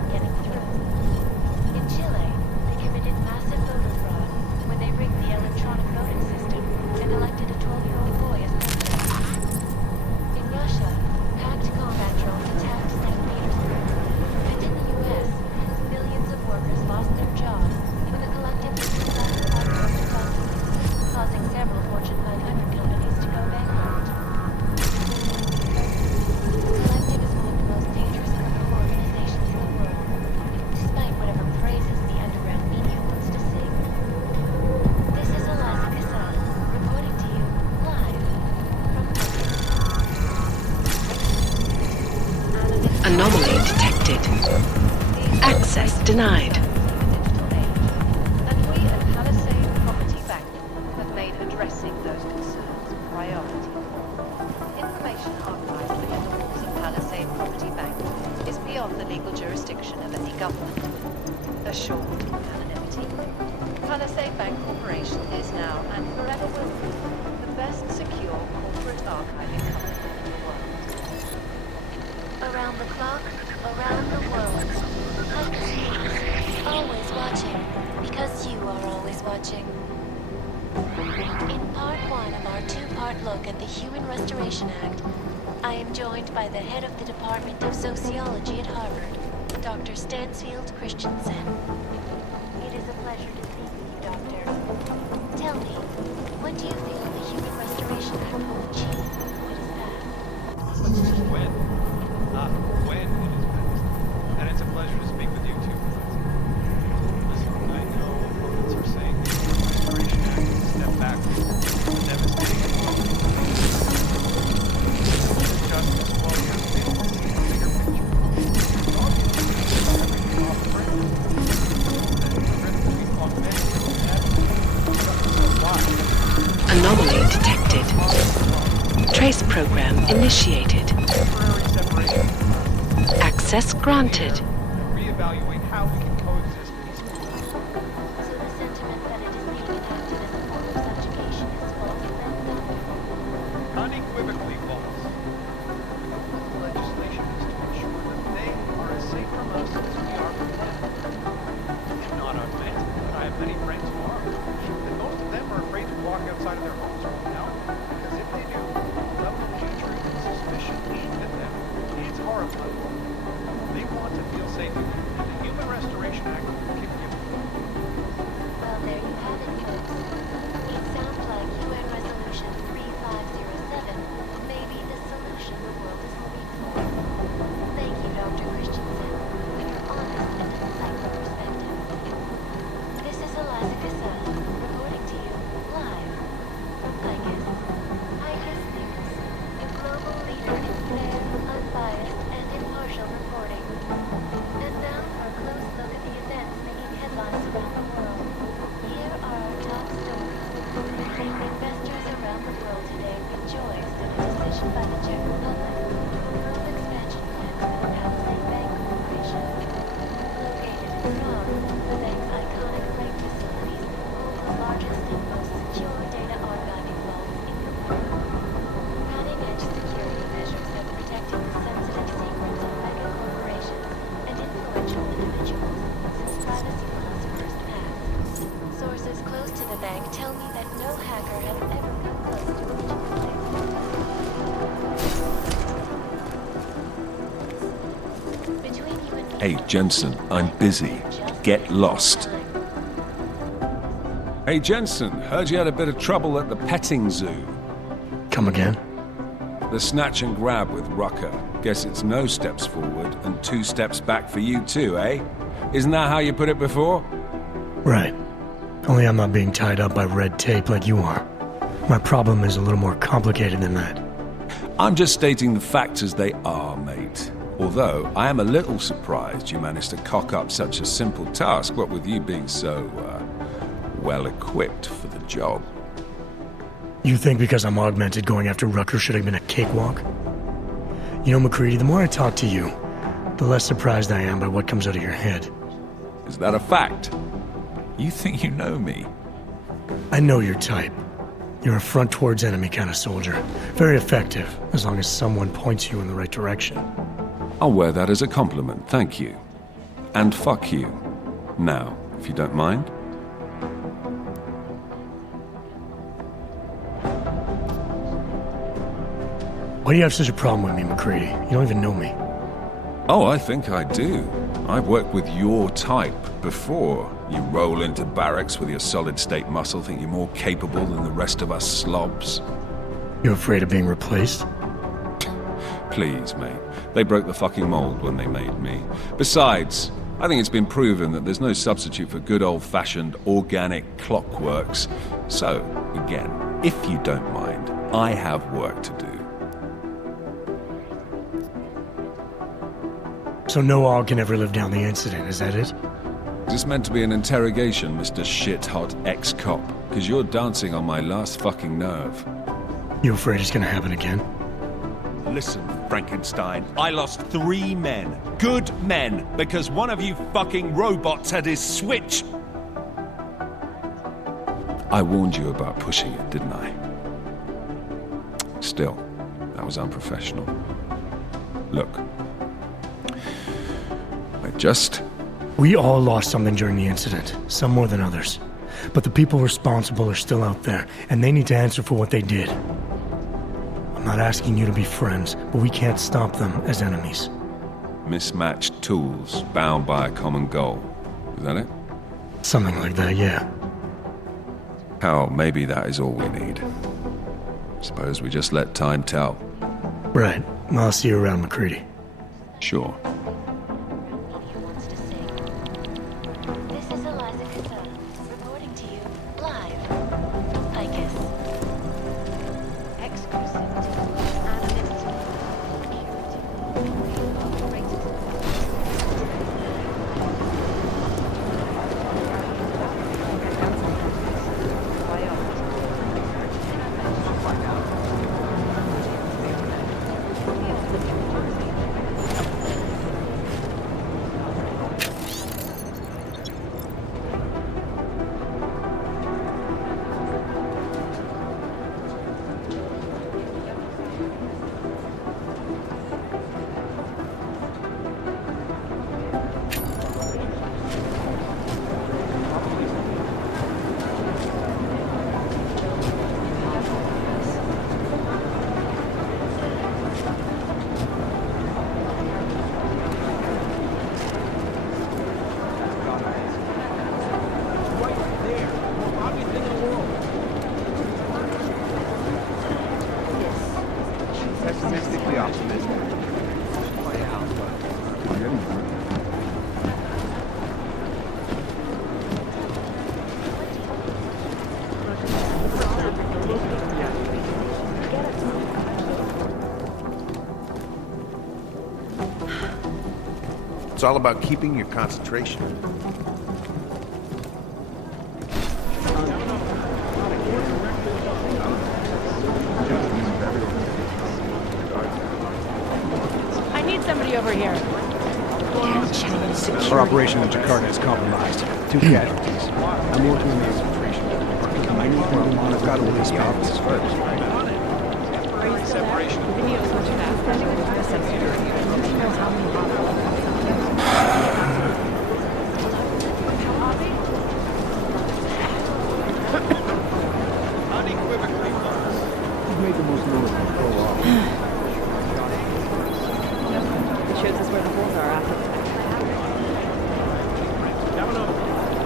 Chile, they committed massive voter fraud when they rigged the electronic voting system and elected a 12-year-old boy as president. In Russia, hacked combat drones attacked St. Petersburg. And in the U.S., millions of workers lost their jobs when the collective was declassified corporate documents, causing several Fortune 500 companies to go bankrupt. The collective is one of the most dangerous undercover organizations in the world. denied. And we at Palisade Property Bank have made addressing those concerns a priority. Information archived within the walls of Palisade Property Bank is beyond the legal jurisdiction of any government. Assured anonymity, Palisade Bank Corporation is now and forever will be the best secure corporate archiving company in the world. Around the clock, around the world. Always watching, because you are always watching. In part one of our two-part look at the Human Restoration Act, I am joined by the head of the Department of Sociology at Harvard, Dr. Stansfield Christensen. It is a pleasure to speak with you, Doctor. Tell me, what do you feel the Human Restoration Act will achieve when it is passed? When it is passed. And it's a pleasure to speak with you too. Listen, I know opponents are saying the Restoration Act is a step backwards, a devastating blow. Justice, well, you have failed to see the bigger picture. Everything off the brand. And the rift between augmented and Anomaly detected. Trace program initiated. Access granted. Reevaluate how we can coexist peacefully. So the sentiment that it is being enacted in the form of subjugation is false, then? Unequivocally false. The legislation is to ensure that they are as safe from us as we are from them. I'm not augmented, but I have many friends who are. And most of them are afraid to walk outside of their homes right now, because if they do, the level of hatred and suspicion aimed at them is horrifying. They want to feel safe again, and the Human Restoration Act can give them. Well, there you have it, folks. It sounds like UN Resolution 3507 may be the solution the world is looking for. Thank you, Dr. Christensen, for your honest and insightful perspective. This is Eliza Cassell, reporting to you live from IGUS. IGUS News, a global leader in fair, unbiased, and impartial reporting. And now for a close look at the events making headlines around the world. Here are our top stories. Investors around the world today rejoiced at a decision by the Czech Republic to approve expansion plans for the Palisade Bank Corporation. Located in Prague, the bank's iconic bank facilities hold the largest and most secure data archiving vaults in the world. Cutting-edge security measures have protected the sensitive secrets of mega corporations and influential individuals since privacy laws first passed. Sources close to the bank tell me that no hacker has ever come close to reaching the place. Between you and me, Hey, Jensen, I'm busy. Get lost. Hey, Jensen, heard you had a bit of trouble at the petting zoo. Come again? The snatch and grab with Rucker. Guess it's no steps forward and 2 steps back for you too, eh? Isn't that how you put it before? Right. Only I'm not being tied up by red tape like you are. My problem is a little more complicated than that. I'm just stating the facts as they are, mate. Although, I am a little surprised you managed to cock up such a simple task, what with you being so, well-equipped for the job. You think because I'm augmented going after Rucker should have been a cakewalk? You know, McCready, the more I talk to you, the less surprised I am by what comes out of your head. Is that a fact? You think you know me? I know your type. You're a front towards enemy kind of soldier. Very effective, as long as someone points you in the right direction. I'll wear that as a compliment, thank you. And fuck you. Now, if you don't mind. Why do you have such a problem with me, McCready? You don't even know me. Oh, I think I do. I've worked with your type before. You roll into barracks with your solid-state muscle, think you're more capable than the rest of us slobs. You afraid of being replaced? Please, mate. They broke the fucking mold when they made me. Besides, I think it's been proven that there's no substitute for good old-fashioned organic clockworks. So, again, if you don't mind, I have work to do. So no AUG can ever live down the incident, is that it? Is this meant to be an interrogation, Mr. Shit-hot ex-cop? Because you're dancing on my last fucking nerve. You afraid it's gonna happen again? Listen, Frankenstein, I lost 3 men. Good men. Because one of you fucking robots had his switch. I warned you about pushing it, didn't I? Still, that was unprofessional. Look. We all lost something during the incident, some more than others. But the people responsible are still out there, and they need to answer for what they did. I'm not asking you to be friends, but we can't stop them as enemies. Mismatched tools, bound by a common goal. Is that it? Something like that, yeah. Hell, maybe that is all we need. Suppose we just let time tell. Right. I'll see you around, McCready. Sure. It's all about keeping your concentration. I need somebody over here. Our operation in Jakarta is compromised. 2 casualties. I'm working on the infiltration. I need more. I've got to release the offices first, right? Separation. Unequivocally false. You've made the most notable throw off. It shows us where the holes are after. Down on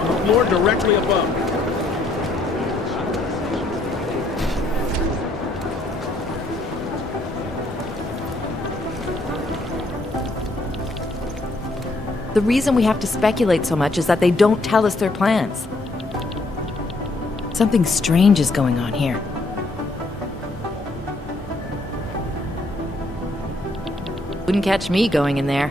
the floor directly above. The reason we have to speculate so much is that they don't tell us their plans. Something strange is going on here. Wouldn't catch me going in there.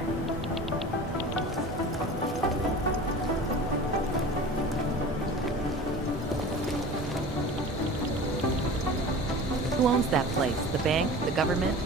Who owns that place? The bank? The government?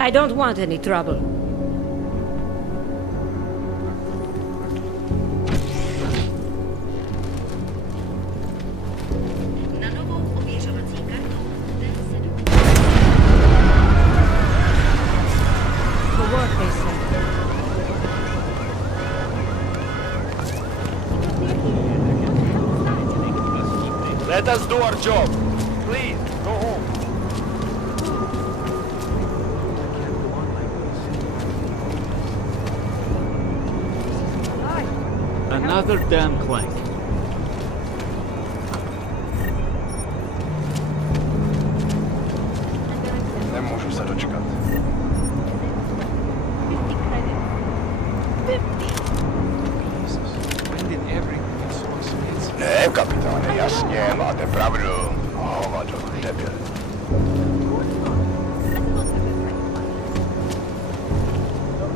I don't want any trouble. Let us do our job. Please, go home. Another damn clank. Не можу се дочекати. Не, капитане, jasně, máte pravdu. Hovado, debil.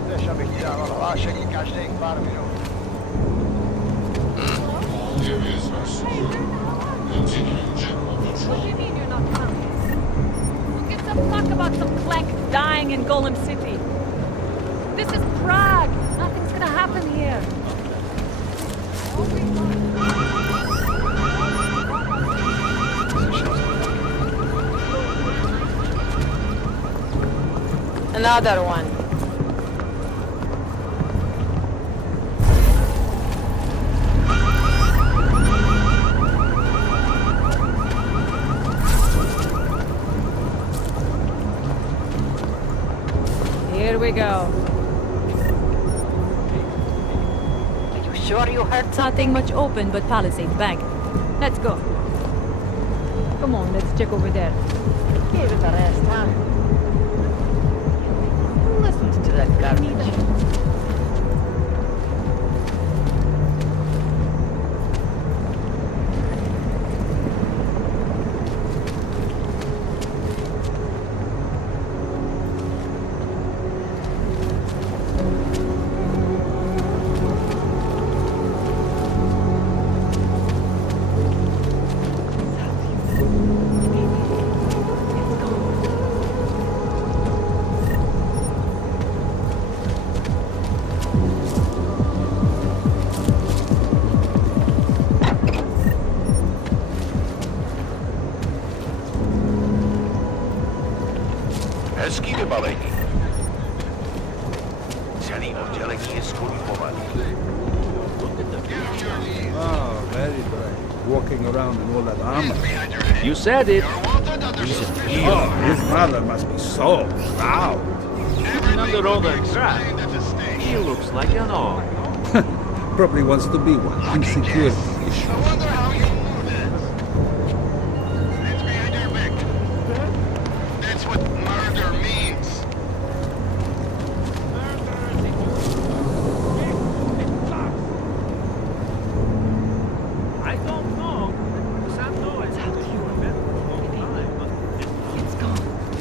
Chceš, abych ti dával hlášení každých pár minut. What do you mean you're not coming? Who gives a fuck about some clank dying in Golem City? This is Prague. Nothing's gonna happen here. Another one. Here we go. Are you sure you heard something? Nothing much open but Palisade Bank. Let's go. Come on, let's check over there. Give it a rest, huh? Listen to that garbage. Hezký vybalení. Celý oddělení je skorupovaný. Oh, very bright. Walking around in all that armor. You said it. Oh, his mother must be so proud. Even under all that crap, he looks like an Aug. Probably wants to be one. Insecurity issue. That's what murder means. I don't know. Sam knows how to remember a long time, but It's gone.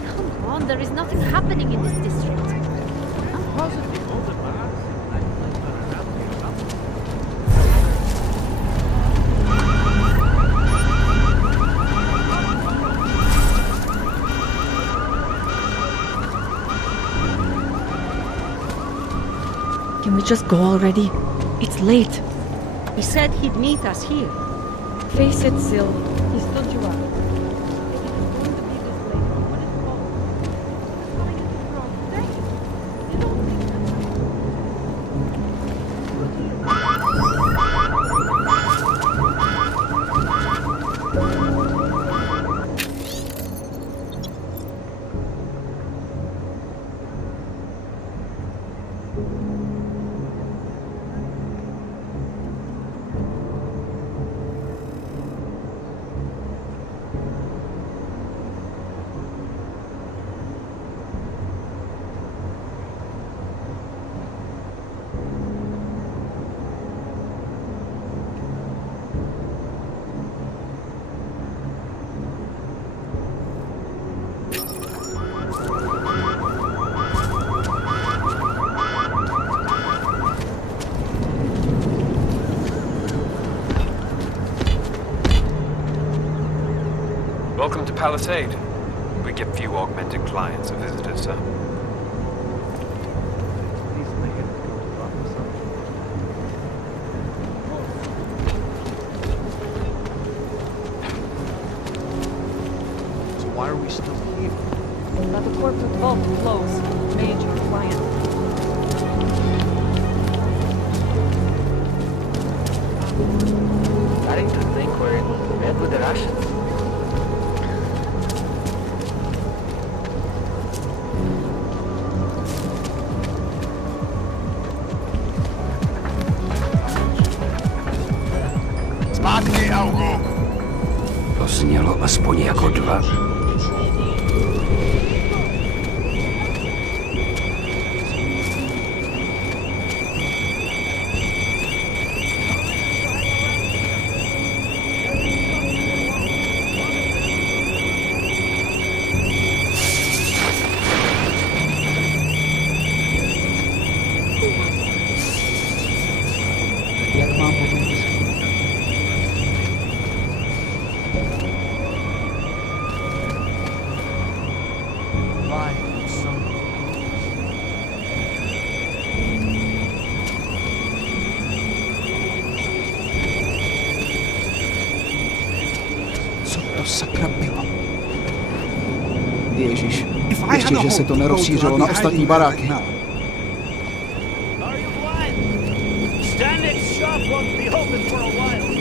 Come on, there is nothing happening in this district. I'm positive all the bars and nightclubs are around here. Can we just go already? It's late. He said he'd meet us here. Face it, Sil. He stood you up. Welcome to Palisade. We get few augmented clients or visitors, sir. Why are we still here? Let the corporate vault close. Major client. Starting to think we're in bed with the Russians. Zpátky, Augu! To znělo aspoň jako dva. Jak mám pomoct? Co to sakra bylo? Ježíš, ještě, že se to nerozšířilo na ostatní baráky. Stanley's shop won't be open for a while.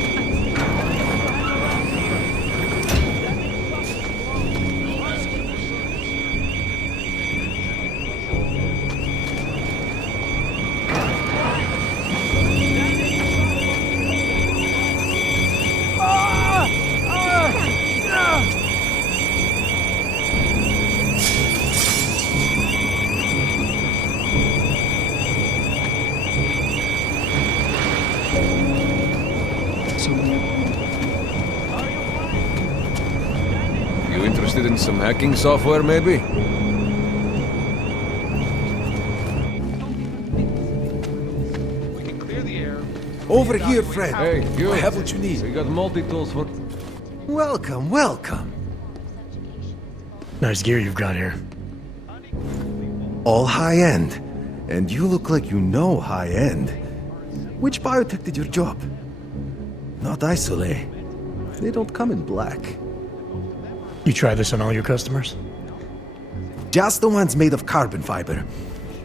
You interested in some hacking software, maybe? We can clear the air. Over here, friend. Hey, good. I have what you need. We got multi-tools for... Welcome, welcome. Nice gear you've got here. All high-end. And you look like you know high-end. Which biotech did your job? Not Isolate. They don't come in black. You try this on all your customers? Just the ones made of carbon fiber.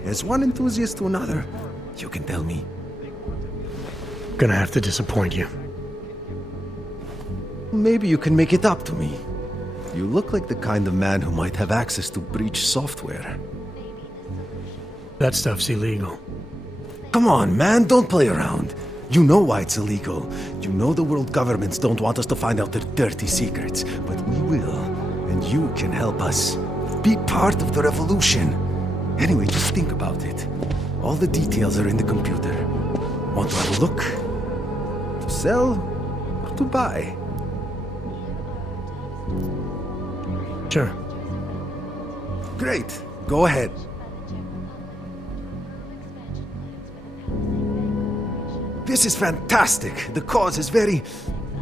As one enthusiast to another, you can tell me. Gonna have to disappoint you. Maybe you can make it up to me. You look like the kind of man who might have access to breach software. That stuff's illegal. Come on, man, don't play around. You know why it's illegal. You know the world governments don't want us to find out their dirty secrets, but we will. And you can help us. Be part of the revolution. Anyway, just think about it. All the details are in the computer. Want to have a look? To sell or to buy? Sure. Great. Go ahead. This is fantastic. The cause is very,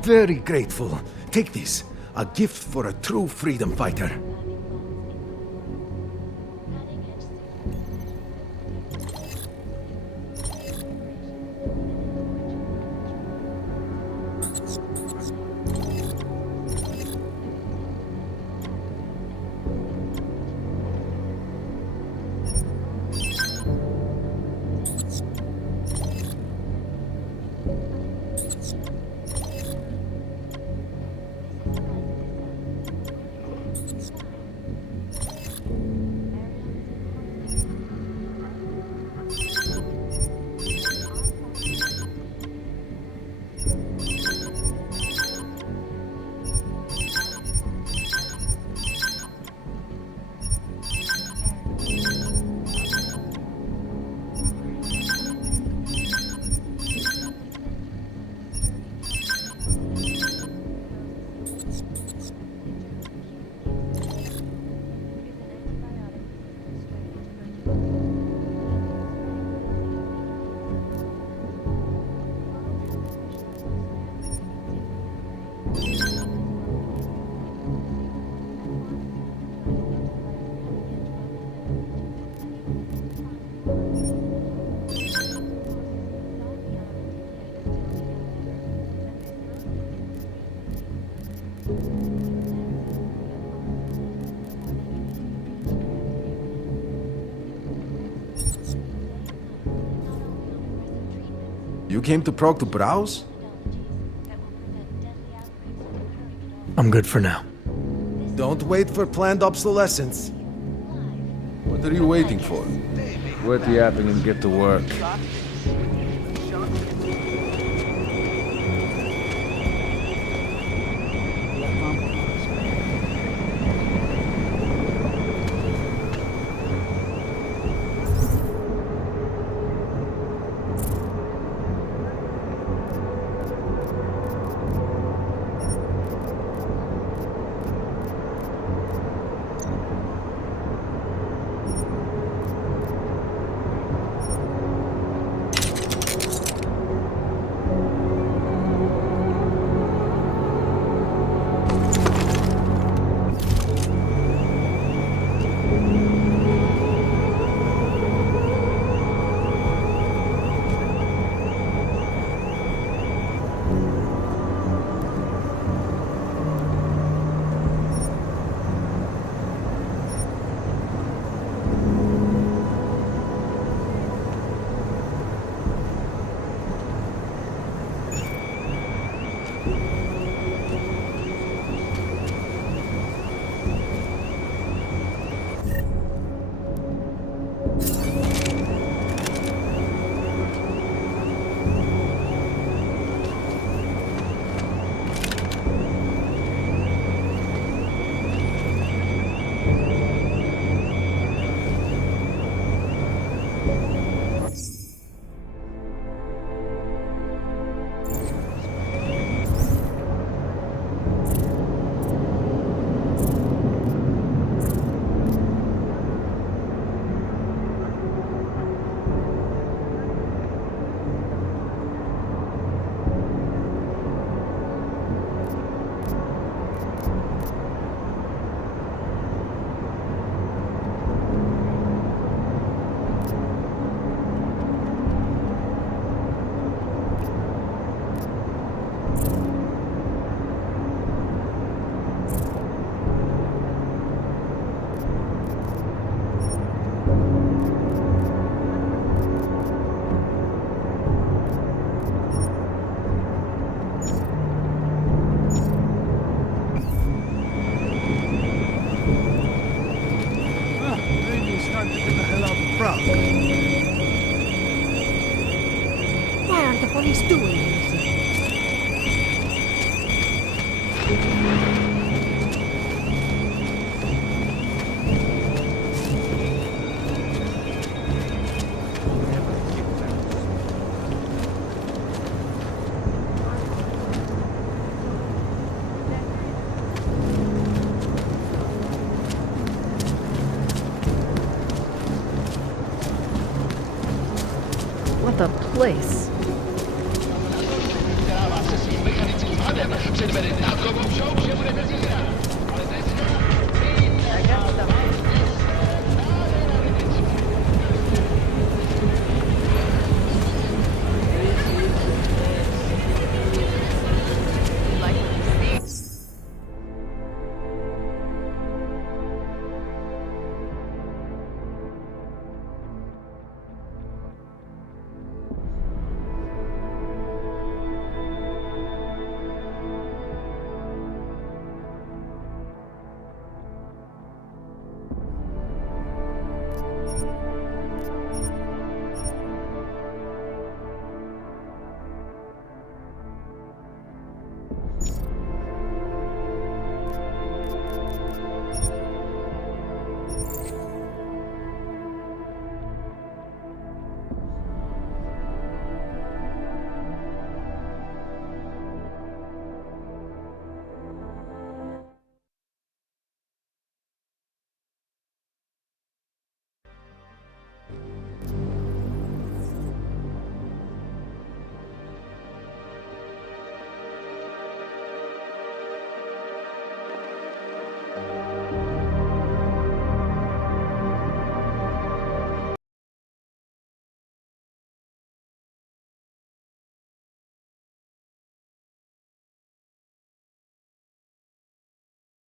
very grateful. Take this. A gift for a true freedom fighter. You came to Prague to browse? I'm good for now. Don't wait for planned obsolescence. What are you waiting for? Quit yapping and get to work. Why aren't the police doing anything? What a place.